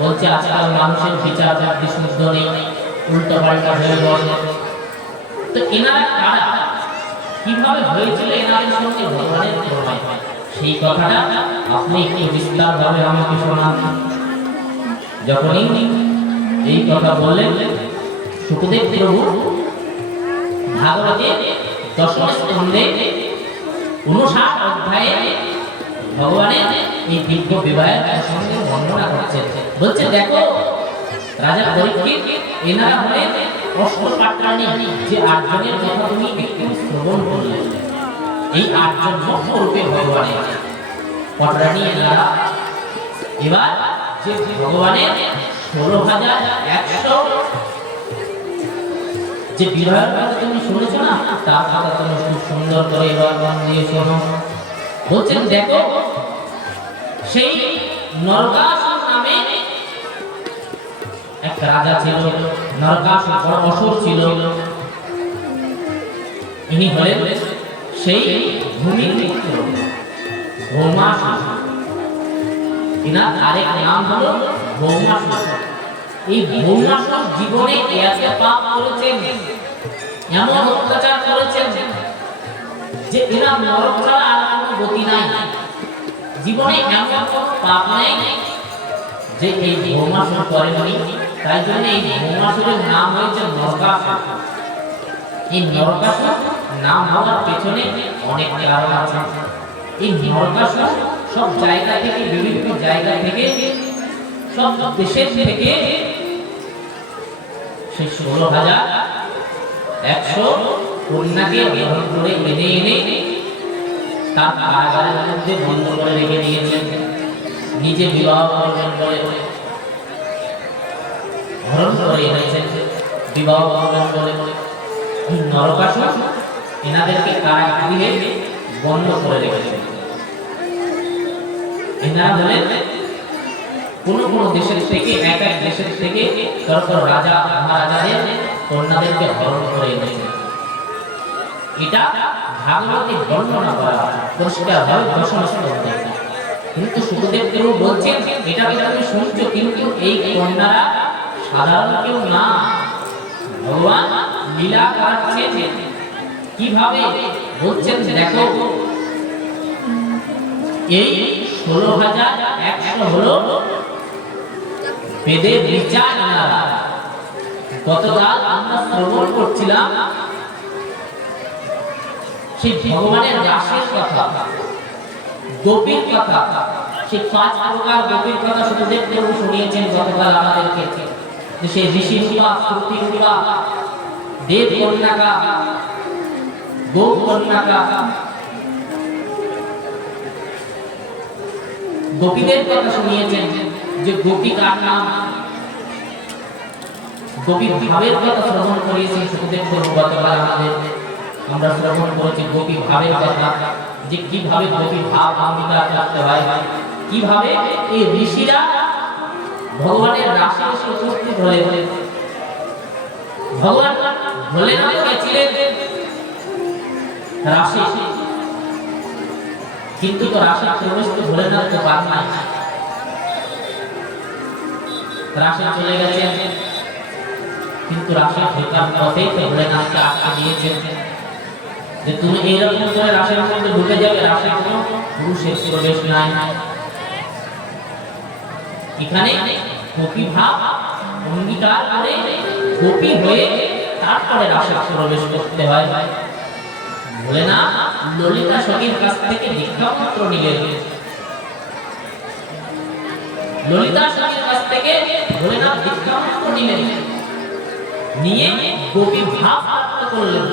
বলছে আজকাল মানুষের বিচার বুদ্ধি শুদ্ধ নেই, উল্টো পাল্টা হয়ে বসে। তো এনারা কারা, কিভাবে হয়েছিল এনাদের সঙ্গে ভগবানের প্রণয়, সেই কথাটা আপনি একটু বিস্তারভাবে আমাকে শোনান। যখনই এই কথা বললেন, সুখদেব প্রভু ভাগবতের 10ম স্কন্ধে 59 অধ্যায়ে ভগবানের এই দিব্য বিবাহের প্রসঙ্গে বর্ণনা করছেন। বলছে, দেখো রাজা পরীক্ষিত, এনারা হলেন অষ্টপাটরানি। যে 8 জনের কথা তুমি একটু শ্রবণ করলে, এই 8 জন মুখ্য রূপে ভগবানের পাটরানি এনারা। এবার যে ভগবানের 16,100 যে বিবাহের কথা তুমি শুনেছো না, তার কথা তুমি খুব সুন্দর করে এবার মন দিয়ে শোনো। বলছেন, দেখো সেই নরকাসুর নামে এক রাজা ছিল। নরকাসুর বড় অসুর ছিল। ইনি হলেন সেই ভূমির মিত্র ভৌমাসুর। ইনার আরেক নাম হলো ভৌমাসুর। এই ভৌমাসুর জীবনে এত পাপ করেছেন, এমন অত্যাচার করেছেন যে এনার নরক ছাড়া আর কোনো গতি নাই। জীবনে এমন কোনো পাপ নাই যে এই ভৌমাসুর করেননি। তাই জন্য এই ভৌমাসুরের নাম হয়েছে নরকাসুর। এই নরকাসুর নাম হওয়ার পেছনে অনেক কারণ আছে। এই নরকাসুর সব জায়গা থেকে, বিভিন্ন জায়গা থেকে, সব দেশের থেকে সেই 16,100 কন্যাকে গ্রহণ করে এনে এনে তার কারাগারের মধ্যে বন্ধ করে রেখে দিয়েছেন। নিজে বিবাহ করবেন বলে হরণ করে এনেছেন, বিবাহ করবেন বলে। নরকাসুর এনাদেরকে কারাগৃহে বন্ধ করে রেখেছেন। এনারা হলেন দেশের থেকে এক এক দেশের থেকে তারপর রাজা মহারাজাদের কন্যাদেরকে হরণ করে এনেছে। এটা ভাগবতে বর্ণনা করা পরিষ্কারভাবে দশমস্ত হয়েছে। কিন্তু সুখদেব কেউ বলছেন এটা তুমি শুনছো, কিন্তু এই কন্যারা সাধারণ কেউ না, ভগবান লীলা করাচ্ছেন। কিভাবে বলছেন দেখো, এই 16,100 হলো বেদের বিচার। গতকাল আমরা শ্রবণ করছিলাম সেই ভগবানের রাসের কথা, গোপীর কথা, সেই 5 প্রকার গোপীর কথা সুখদেব প্রভু শুনিয়েছেন গতকাল আমাদেরকে। যে সেই ঋষি রূপা, শ্রুতি রূপা, দেব কন্যাকা, গো কন্যাকা, গোপীদের কথা শুনিয়েছেন। যে গোপী কার নাম, গোপী ভাবের কথা শ্রবণ করিয়েছেন সুখদেব প্রভু গতকাল আমাদের। আমরা শ্রবণ করেছি গোপী ভাবের কথা, যে কিভাবে গোপী ভাব অঙ্গীকার করতে হয়, কিভাবে এই ঋষিরা ভগবানের রাসে এসে উপস্থিত হয়ে ভগবান ভোলেনাথ গেছিলেন রাসে, কিন্তু তো রাসে প্রবেশ তো ভোলেনাথ তো পান নাই, রাসে চলে গেছেন। কিন্তু রাসে ঢোকার পথে তো ভোলেনাথকে আটকে দিয়েছেন যে তুমি এইরকম করে রাসের মধ্যে ঢুকে যাবে, রাসে কোনো পুরুষের প্রবেশ নাই। এখানে গোপী ভাব অঙ্গীকার করে গোপী হয়ে তারপরে রাসে প্রবেশ করতে হয়। ভোলেনাথ ললিতা সখীর কাছ থেকে দীক্ষাপত্র নিলেন। ললিতা সখীর কাছ থেকে ভোলেনাথ দীক্ষাপত্র নিলেন, নিয়ে গোপী ভাব প্রাপ্ত করলেন।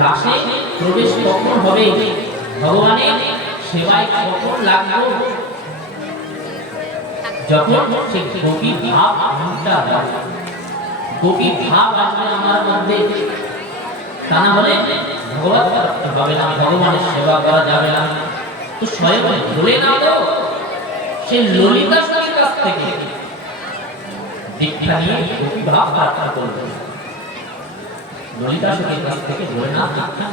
রাসে প্রবেশ কখন হবে, ভগবানের সেবায় কখন লাগলো, যখন সেই গোপী ভাব গোপী ভাব আসবে আমার মধ্যে, তা না হলে ভগবত প্রাপ্ত হবে না, ভগবানের সেবা করা যাবে না। তো স্বয়ং ভোলেনাথ সেই ললিতা সখীর কাছ থেকে দীক্ষা নিয়ে গোপী ভাব প্রাপ্ত করলেন। ললিতা সখীর কাছ থেকে ভোলেনাথ দীক্ষা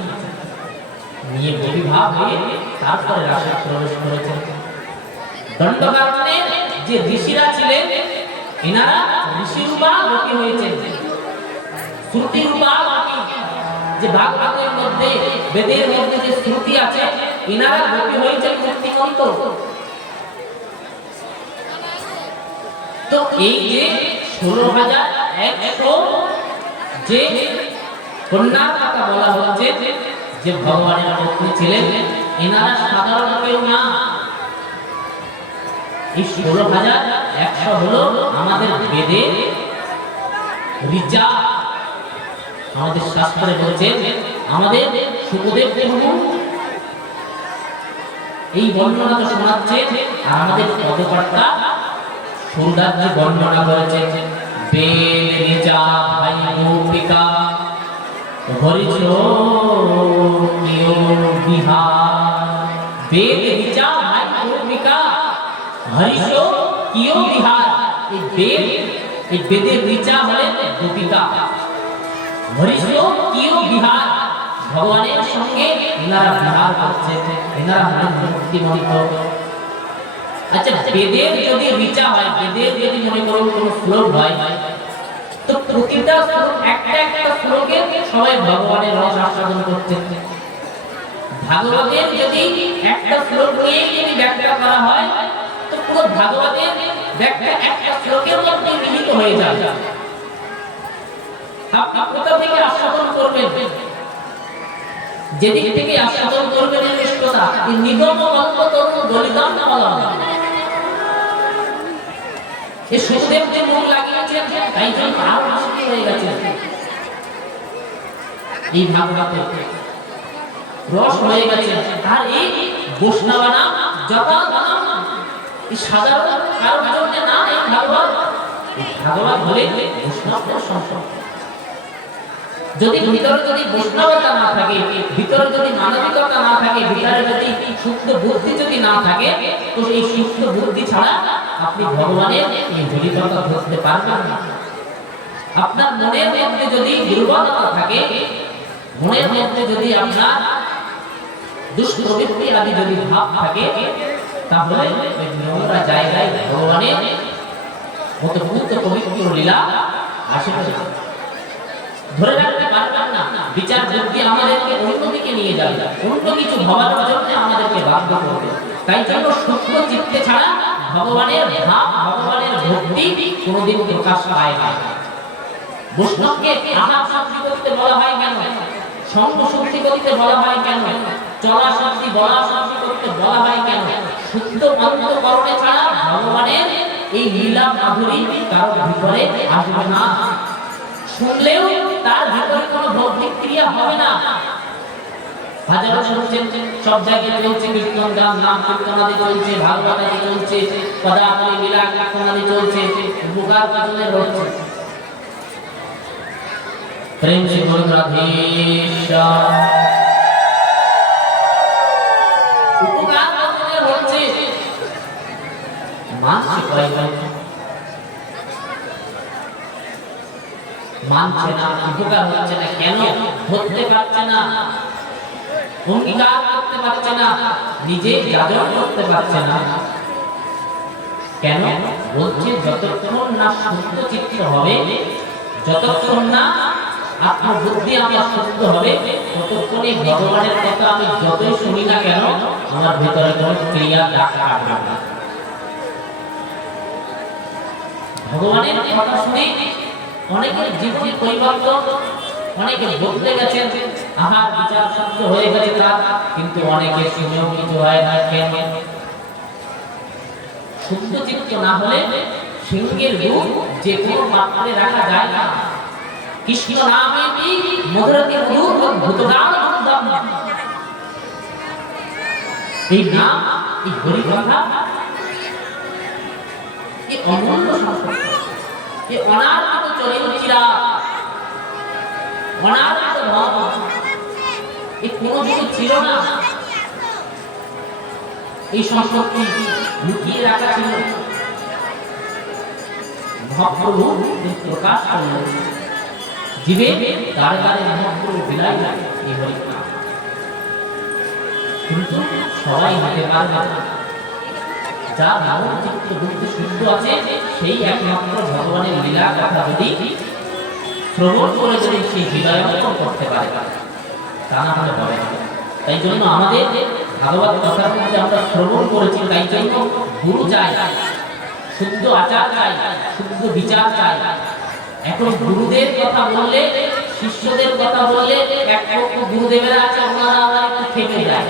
নিয়ে গোপী ভাব হয়ে তারপরে রাসে প্রবেশ করেছেন। দণ্ডকারণ্যের যে ঋষিরা ছিলেন, এনারা ঋষি রূপা গোপী হয়েছেন, শ্রুতি রূপা গোপী। যে ভাগবতের মধ্যে, বেদের মধ্যে যে শ্রুতি আছে, এনারা গোপী হয়েছেন মুক্তিমন্ত। তো এই যে 16,100 যে কন্যার কথা বলা হচ্ছে, যে ভগবানের পত্নী ছিলেন, এনারা সাধারণ কেউ না। এই 16,100 হলো আমাদের বেদে ঋচা। আমাদের শাস্ত্রে বলছে, আমাদের সুখদেব প্রভু এই বর্ণনা তো শোনাচ্ছে, আর আমাদের পদকর্তা সুরদাস যে বর্ণনা করেছে, বেদ ঋচা ভাই গোপিকা হরিশ কিয় বিহার। বেদ ঋচা ভাই গোপিকা হরিশ কিয় বিহার। এই বেদের ঋচা হলেন গোপিকা, হরিশ কিয় বিহার, ভগবানের সঙ্গে এনারা বিহার করছে, এনারা হলেন মুক্তিমন্ত। আচ্ছা, বেদের যদি ঋচা হয়, বেদের যদি মনে করো কোনো শ্লোক হয়, তো প্রতিটা একটা একটা শ্লোকে সবাই ভগবানের রস আস্বাদন করছে। ভাগবতের যদি একটা শ্লোক নিয়ে যদি ব্যাখ্যা করা হয়, তো পুরো ভাগবতের ব্যাখ্যা একটা শ্লোকের মধ্যে নিহিত হয়ে যায়। আপনি কোথা থেকে আস্বাদন করবেন, যেদিক থেকে আস্বাদন করবেন নিষ্ঠতা, এই নিগম গল্প তরুণ দলিতাম না বলা হয়। এই সুখদেব যে মুখ লাগিয়েছেন, তাই জন্য আরো আসক্তি হয়ে গেছে এই ভাগবতে, রস হয়ে গেছে। আর এই বৈষ্ণবানা যথাদানা, এই সাধারণ কারোর জন্য না, এই ভাগবত হলে বৈষ্ণবদের সম্পর্ক। যদি ভিতরে যদি বৈষ্ণবতা না থাকে, ভিতরে যদি মানবিকতা না থাকে, ভিতরে যদি শুদ্ধ বুদ্ধি যদি না থাকে, তো এই সুস্থ বুদ্ধি ছাড়া আপনি ভগবানের এই হরিকথা ধরতে পারবেন না। আপনার মনের মধ্যে যদি দুর্বলতা থাকে, মনের মধ্যে যদি আপনার দুষ্প্রবৃত্তি আদি যদি ভাব থাকে, তাহলে ওই নোংরা জায়গায় ভগবানের মতো পবিত্র লীলা আসবে না, ধরে রাখতে পারবেন না। বিচার বুদ্ধি আমাদেরকে অন্যদিকে নিয়ে যাবে, অন্য কিছু ভাবার জন্য আমাদেরকে বাধ্য করবে। তাই জন্য সূক্ষ্ম চিত্তে ছাড়া ভগবানের ভাব, ভগবানের ভক্তি কোনোদিন প্রকাশ পায় না। বৈষ্ণবকে আহার শুদ্ধি করতে বলা হয় কেন? সঙ্গ শুদ্ধি করতে বলা হয় কেন? চলা শুদ্ধি, বলা শুদ্ধি করতে বলা হয় কেন? শুদ্ধ অন্তঃকরণে ছাড়া ভগবানের এই লীলা মাধুরী কারো ভিতরে আসবে না। শুনলেও তার ভিতরে কোনো ভৌতিক ক্রিয়া হবে না। হাজারো শুনছেন, সব জায়গায় চলছে কীর্তন গান, নাম কীর্তন আদি চলছে, ভাগবত আদি চলছে, পদাবলী লীলা কীর্তন আদি চলছে, উপকার কাজে রয়েছে। প্রেম সে বলুন রাধে শ্যাম। উপকার কাজে রয়েছে, মানছে কয়েকবার মানছে না, উপকার হচ্ছে না। কেন? ধরতে পারছে না, অঙ্গীকার করতে পারছে না, নিজে যাজন করতে পারছে না। কেন? বলছে যতক্ষণ না শুদ্ধ চিত্ত হবে, যতক্ষণ না আত্মবুদ্ধি আমার শুদ্ধ হবে, ততক্ষণে ভগবানের কথা আমি যতই শুনি না কেন, আমার ভিতরে কোনো ক্রিয়া দেখা আসবে না। ভগবানের কথা শুনে অনেকের জীবনে পরিবর্তন, অনেকে বদলে গেছেন, আহার বিচার শুদ্ধ হয়ে গেছে তার, কিন্তু অনেকে শুনেও কিছু হয় না। কেন? শুদ্ধ চিত্ত না হলে সিংহের রূপ যে কোনো পাত্রে রাখা যায় না। কৃষ্ণ নামে মধুরতি রূপ ভূতগান ধম, এই নাম, এই হরি কথা, এই অমূল্য সম্পদ, এই অনার্থিত চরিত্র চিরাগ, অনার্থিত ধন, এই কোনো কিছু ছিল না। এই সম্পত্তি লুকিয়ে রাখা ছিল, মহাপ্রভু প্রকাশ করলেন। জীবে দাঁড়ে দাঁড়ে মহাপ্রভু বিলাই এই হরি নাম, কিন্তু সবাই হতে পারবে না। যার নাম চিত্ত বুদ্ধি শুদ্ধ আছে, সেই একমাত্র ভগবানের লীলা কথা যদি শ্রবণ করে যদি সেই হৃদয়ঙ্গম করতে পারে, তা না হলে হবে না। তাই জন্য আমাদের ভাগবত কথার মধ্যে আমরা শ্রবণ করেছি, তাই জন্য গুরু চাই, শুদ্ধ আচার চাই, শুদ্ধ বিচার চাই। এখন গুরুদের কথা বললে, শিষ্যদের কথা বললে, এক পক্ষ গুরুদেবেরা আছে, ওনারা আবার একটু থেমে যায়।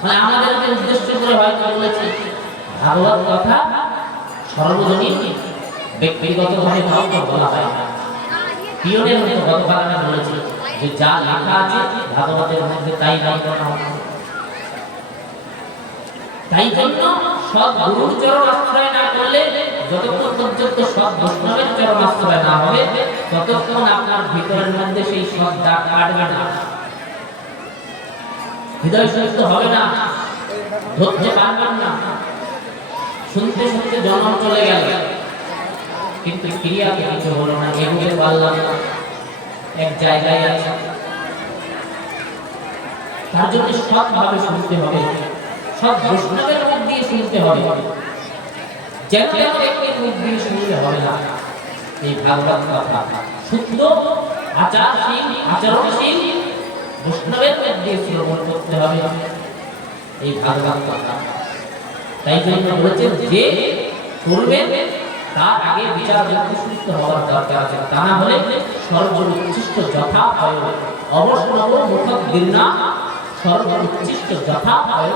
মানে আমাদেরকে উদ্দেশ্য করে হয়তো বলেছে ভাগবত কথা সর্বজনীন, ব্যক্তিগতভাবে কাউকে বলা হয় না। পিয়নের মতো গতকাল আমি বলেছি যে যা লেখা আছে ভাগবতের মধ্যে তাই নাই করা হবে। তাই জন্য সব গুরুর চরণ আশ্রয় না করলে, যতক্ষণ পর্যন্ত সব বৈষ্ণবের চরণ আশ্রয় না হবে, ততক্ষণ আপনার ভিতরের মধ্যে সেই সব দাগ কাটবে না, হৃদয় শুদ্ধ হবে না, ধরতে পারবেন না। শুনতে শুনতে জন্ম চলে গেল, কিন্তু ক্রিয়া কিছু হলো না, এগুলো পারলাম না, এক জায়গায় আছে। তার জন্য সৎভাবে শুনতে হবে, সৎ বৈষ্ণবের মুখ দিয়ে শুনতে হবে, যেন ব্যক্তির মুখ দিয়ে শুনতে হবে না। এই ভাগবত কথা শুদ্ধ আচারশীল, আচরণশীল বৈষ্ণবের মুখ দিয়ে শ্রবণ করতে হবে এই ভাগবত কথা। তাই জন্য বলেছেন যে করবেন তার আগে বিচার বুদ্ধি শুদ্ধ হওয়ার দরকার আছে, তা না হলে সর্বোচ্চিষ্ট যথা হয় অবশ্যনব মুখদ্দীর্ণা, সর্বোচ্চিষ্ট যথা হয়।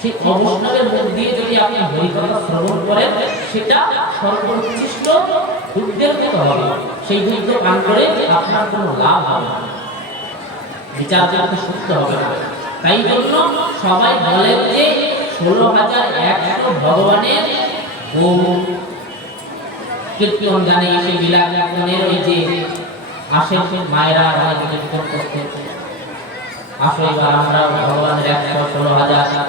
সেই অবৈষ্ণবের মুখ দিয়ে যদি আপনি হরিকথা শ্রবণ করেন, সেটা সর্বোচ্চিষ্ট দুধের মতো হবে, সেই দুধ পান করে আপনার কোনো লাভ হবে না, বিচার বুদ্ধি শুদ্ধ হবে না। তাই জন্য সবাই বলেন যে 16,100 ভগবানের কীর্তন গানে এসে লীলা কীর্তনের ওই যে আসে মায়েরা কীর্তন করতে, আসো এবার আমরা ভগবানের 116,000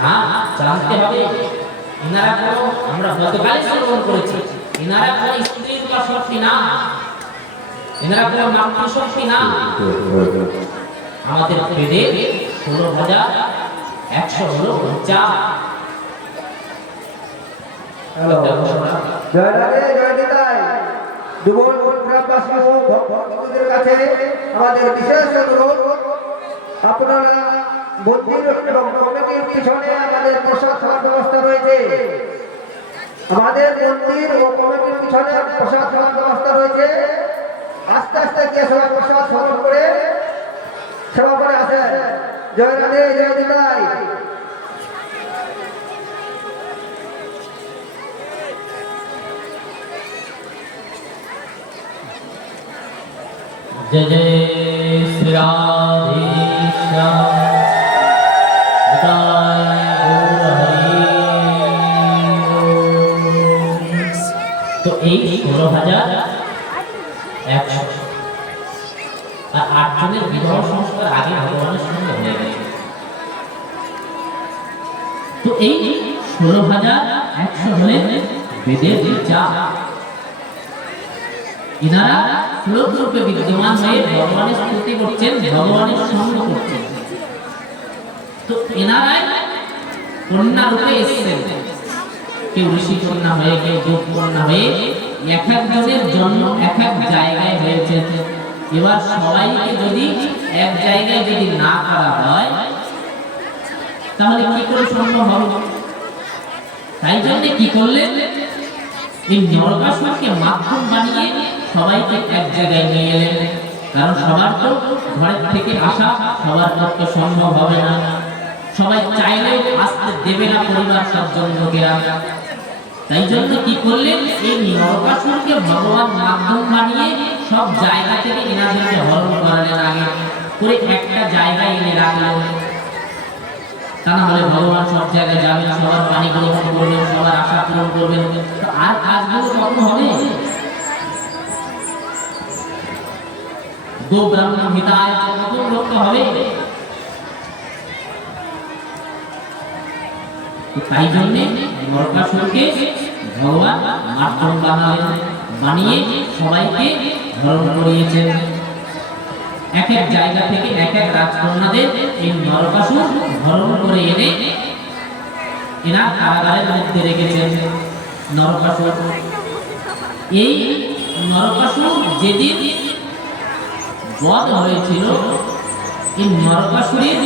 না জানতে হবে। ইনারা কোনো আমরা গতকালই শ্রবণ করেছি, ইনারা কোনো স্ত্রীর বা শক্তি না, ইনারা কোনো মাতৃ শক্তি না। আমাদের বেদে 16,100 হলো পূজা। জয় রাধে জয় নিতাই। যুবক গ্রামবাসী ও ভক্তদের কাছে আমাদের বিশেষ অনুরোধ, আপনারা মন্দির এবং কমিটির পিছনে আমাদের প্রসাদ খাওয়ার ব্যবস্থা রয়েছে। আমাদের মন্দির ও কমিটির পিছনে প্রসাদ খাওয়ার ব্যবস্থা রয়েছে। আস্তে আস্তে গিয়ে সবাই প্রসাদ সেবন করে সেবা করে আসে। জয় রাধে জয় নিতাই। जय जय श्री राधे श्याम निताय गौर हरि। तो এই 16,100 আর 8 জনের বিবাহ সংস্কার আগে ভগবানের সঙ্গে হয়ে গেছে। তো এই 16,100 হলেন বেদের ঋচা। ইনারা শ্লোক রূপে বিদ্যমান হয়ে ভগবানের স্তুতি করছেন, ভগবানের সঙ্গ করছেন। তো এনারাই কন্যা রূপে এসেছেন, কেউ ঋষি কন্যা হয়ে, কেউ যোগ কন্যা হয়ে, এক একজনের জন্ম এক এক জায়গায় হয়েছে। এবার সবাইকে যদি এক জায়গায় যদি না করা হয় তাহলে কি করে সম্ভব হবে? তাই জন্য কি করলেন, এই নরকাসুরকে মাধ্যম বানিয়ে সবাইকে এক জায়গায় নিয়ে এলেন। কারণ সবার তো ঘরের থেকে আসা সবার পক্ষে সম্ভব হবে না, সবাই চাইলেও আসতে দেবে না পরিবার সবজন লোকেরা। তাই জন্য কি করলেন, এই নরকাসুরকে ভগবান মাধ্যম বানিয়ে সব জায়গা থেকে এনাদেরকে হরণ করালেন, আগে করে একটা জায়গায় এনে রাখলেন। তা না হলে ভগবান সব জায়গায় যাবেন, সবার পানি গ্রহণ করবেন, সবার আশা পূরণ করবেন, আর কাজগুলো কখন হবে? গো ব্রাহ্মণ হিতায় কখন লক্ষ্য হবে? তাই জন্যে নরকাসুরকে ভগবান মাধ্যম বানালেন, বানিয়ে সবাইকে হরণ করিয়েছেন। এক এক জায়গা থেকে এক এক রাজকন্যাদের এই নরকাসুর হরণ করে এনে এনার কারাগারের মধ্যে রেখেছেন। নরকাসুর, এই নরকাসুর যেদিন বধ হয়েছিল, এই নরকাসুরের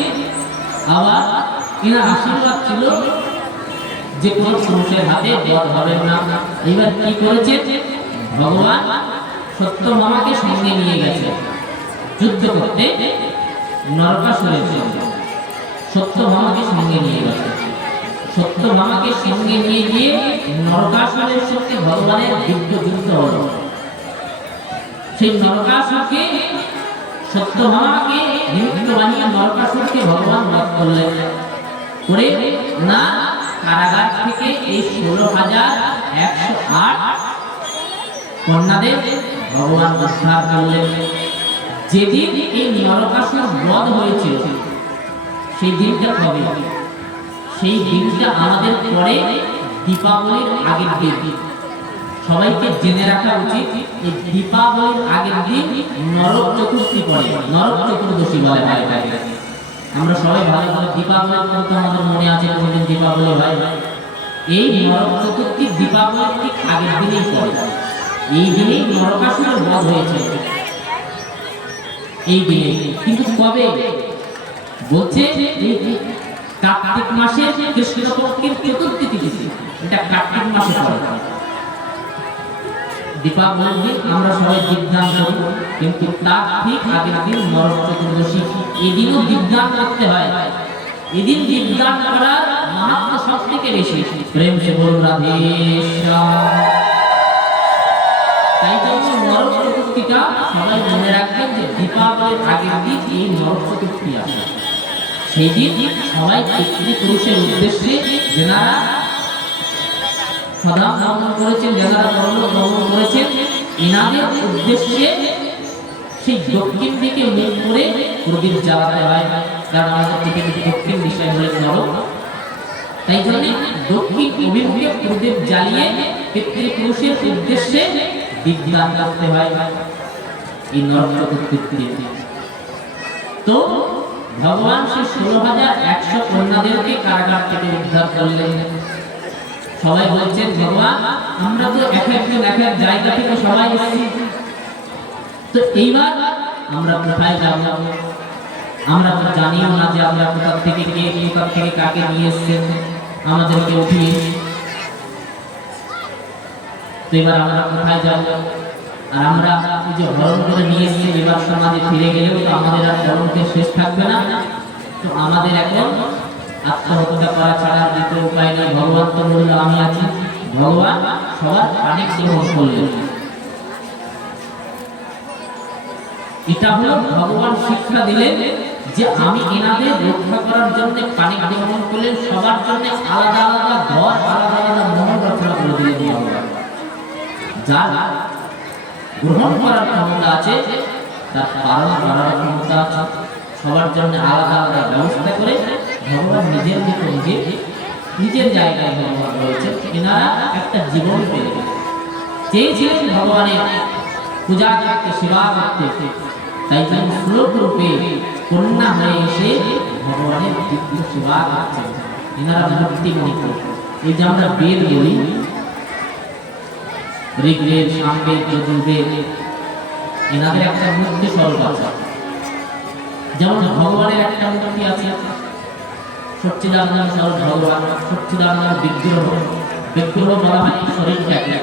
আবার এনার আশীর্বাদ ছিল যে কোন পুরুষের হাতে বধ হবে না। এবার কি করেছে, ভগবান সত্যভামাকে সঙ্গে নিয়ে গেছে যুদ্ধ করতে। নরকাসুরের সঙ্গে সত্যভামাকে সঙ্গে নিয়ে গেছে। সত্যভামাকে সঙ্গে নিয়ে গিয়ে নরকাসুরের সঙ্গে ভগবানের যুদ্ধ হলো। সেই নরকাসুরকে, সত্যভামাকে নিমিত্ত বানিয়ে নরকাসুরকে ভগবান বধ করলেন। করে না কারাগার থেকে এই 16,108 কন্যাদের ভগবান উদ্ধার করলেন। যেদিন এই নরকাসুর বধ হয়েছিল সেই দিনটা কবে? সেই দিনটা আমাদের পরে দীপাবলির আগের দিন। সবাইকে জেনে রাখা উচিত, এই দীপাবলির আগের দিন নরক চতুর্থী পড়ে, নরক চতুর্দশী বলে হয়। আমরা সবাই ভালো ভালো দীপাবলির মতো আমাদের মনে আছে কোনদিন দীপাবলি হয়। এই নরক চতুর্থী দীপাবলির ঠিক আগের দিনেই পড়ে। এই দিনেই নরকাসুরের বধ হয়েছে, এই দিনে। কিন্তু কবে বলছে, এই কার্তিক মাসের কৃষ্ণপক্ষের চতুর্থী তিথি, এটা কার্তিক মাসে পড়ে। দীপাবলির দিন আমরা সবাই দীপদান করি, কিন্তু তার ঠিক আগের দিন নরক চতুর্দশী। এদিনও দীপদান করতে হয়। এদিন দীপদান করার মাহাত্ম্য সব থেকে বেশি। প্রেম সে বল রাধে শ্যাম। তাই জন্য নরক চতুর্থীটা সবাই মনে রাখবেন যে দীপাবলির আগের দিন এই নরক চতুর্থী আসে। সেই দিন সবাই পিতৃপুরুষের উদ্দেশ্যে, যারা সদা ভ্রমণ করেছেন, যারা পরলোক ভ্রমণ করেছেন, এনাদের উদ্দেশ্যে সেই দক্ষিণ দিকে মুখ করে প্রদীপ জ্বালাতে হয়, কারণ আমাদের পৃথিবীর দক্ষিণ দিশায় হলে নরক। তাই জন্য দক্ষিণ অভিমুখে প্রদীপ জ্বালিয়ে পিতৃপুরুষের উদ্দেশ্যে দীপদান করতে হয় এই নরক চতুর্থীতে। তো ভগবান সেই 16,100 কন্যাদেরকে কারাগার থেকে উদ্ধার করলেন। সবাই বলছেন ভগবান আমরা তো এক একজন এক এক জায়গা থেকে সবাই এসেছি, তো এইবার আমরা কোথায় যাব? আমরা তো জানিও না যে আমরা কোথা থেকে কে কোথা থেকে কাকে নিয়ে এসেছেন আমাদেরকে উঠিয়ে। তো এবার আমরা কোথায় যাব? আর আমরা এই যে হরণ করে নিয়ে এসেছি, এবার সমাজে ফিরে গেলেও তো আমাদের আর হরণকে শেষ থাকবে না। তো আমাদের এখন আত্মহত্যা করা ছাড়া আর দ্বিতীয় উপায় নেই। ভগবান তো বলল আমি আছি। ভগবান সবার পানি গ্রহণ করলেন। এটা হলো ভগবান শিক্ষা দিলেন যে আমি এনাদের রক্ষা করার জন্য পানি গ্রহণ করলেন। সবার জন্য আলাদা আলাদা ঘর, আলাদা আলাদা মহল রচনা করে দিলেন ভগবান। যার গ্রহণ করার ক্ষমতা আছে, তার পালন করার ক্ষমতা আছে। সবার জন্য আলাদা আলাদা ব্যবস্থা করে ভগবান নিজের মতো নিজের জায়গায় ভগবান রয়েছে। এনারা একটা জীবন পেয়ে চেয়েছিলেন ভগবানের পূজা করতে, সেবা করতে। তাই জন্য শ্লোক রূপে কন্যা হয়ে এসে ভগবানের দিব্য সেবা করছেন। এনারা মূর্তি মণিপুর, এই যে আমরা বেদ বলি, ঋগ্বেদ, সামবেদ, যজুর্বেদ, এনাদের একটা মূর্তি স্বরূপ আছে। যেমন ভগবানের একটা মূর্তি আছে সচ্চিদানন্দ স্বরূপ ভগবান, সচ্চিদানন্দ বিগ্রহ। বিগ্রহ বলা হয় শরীরটাকে,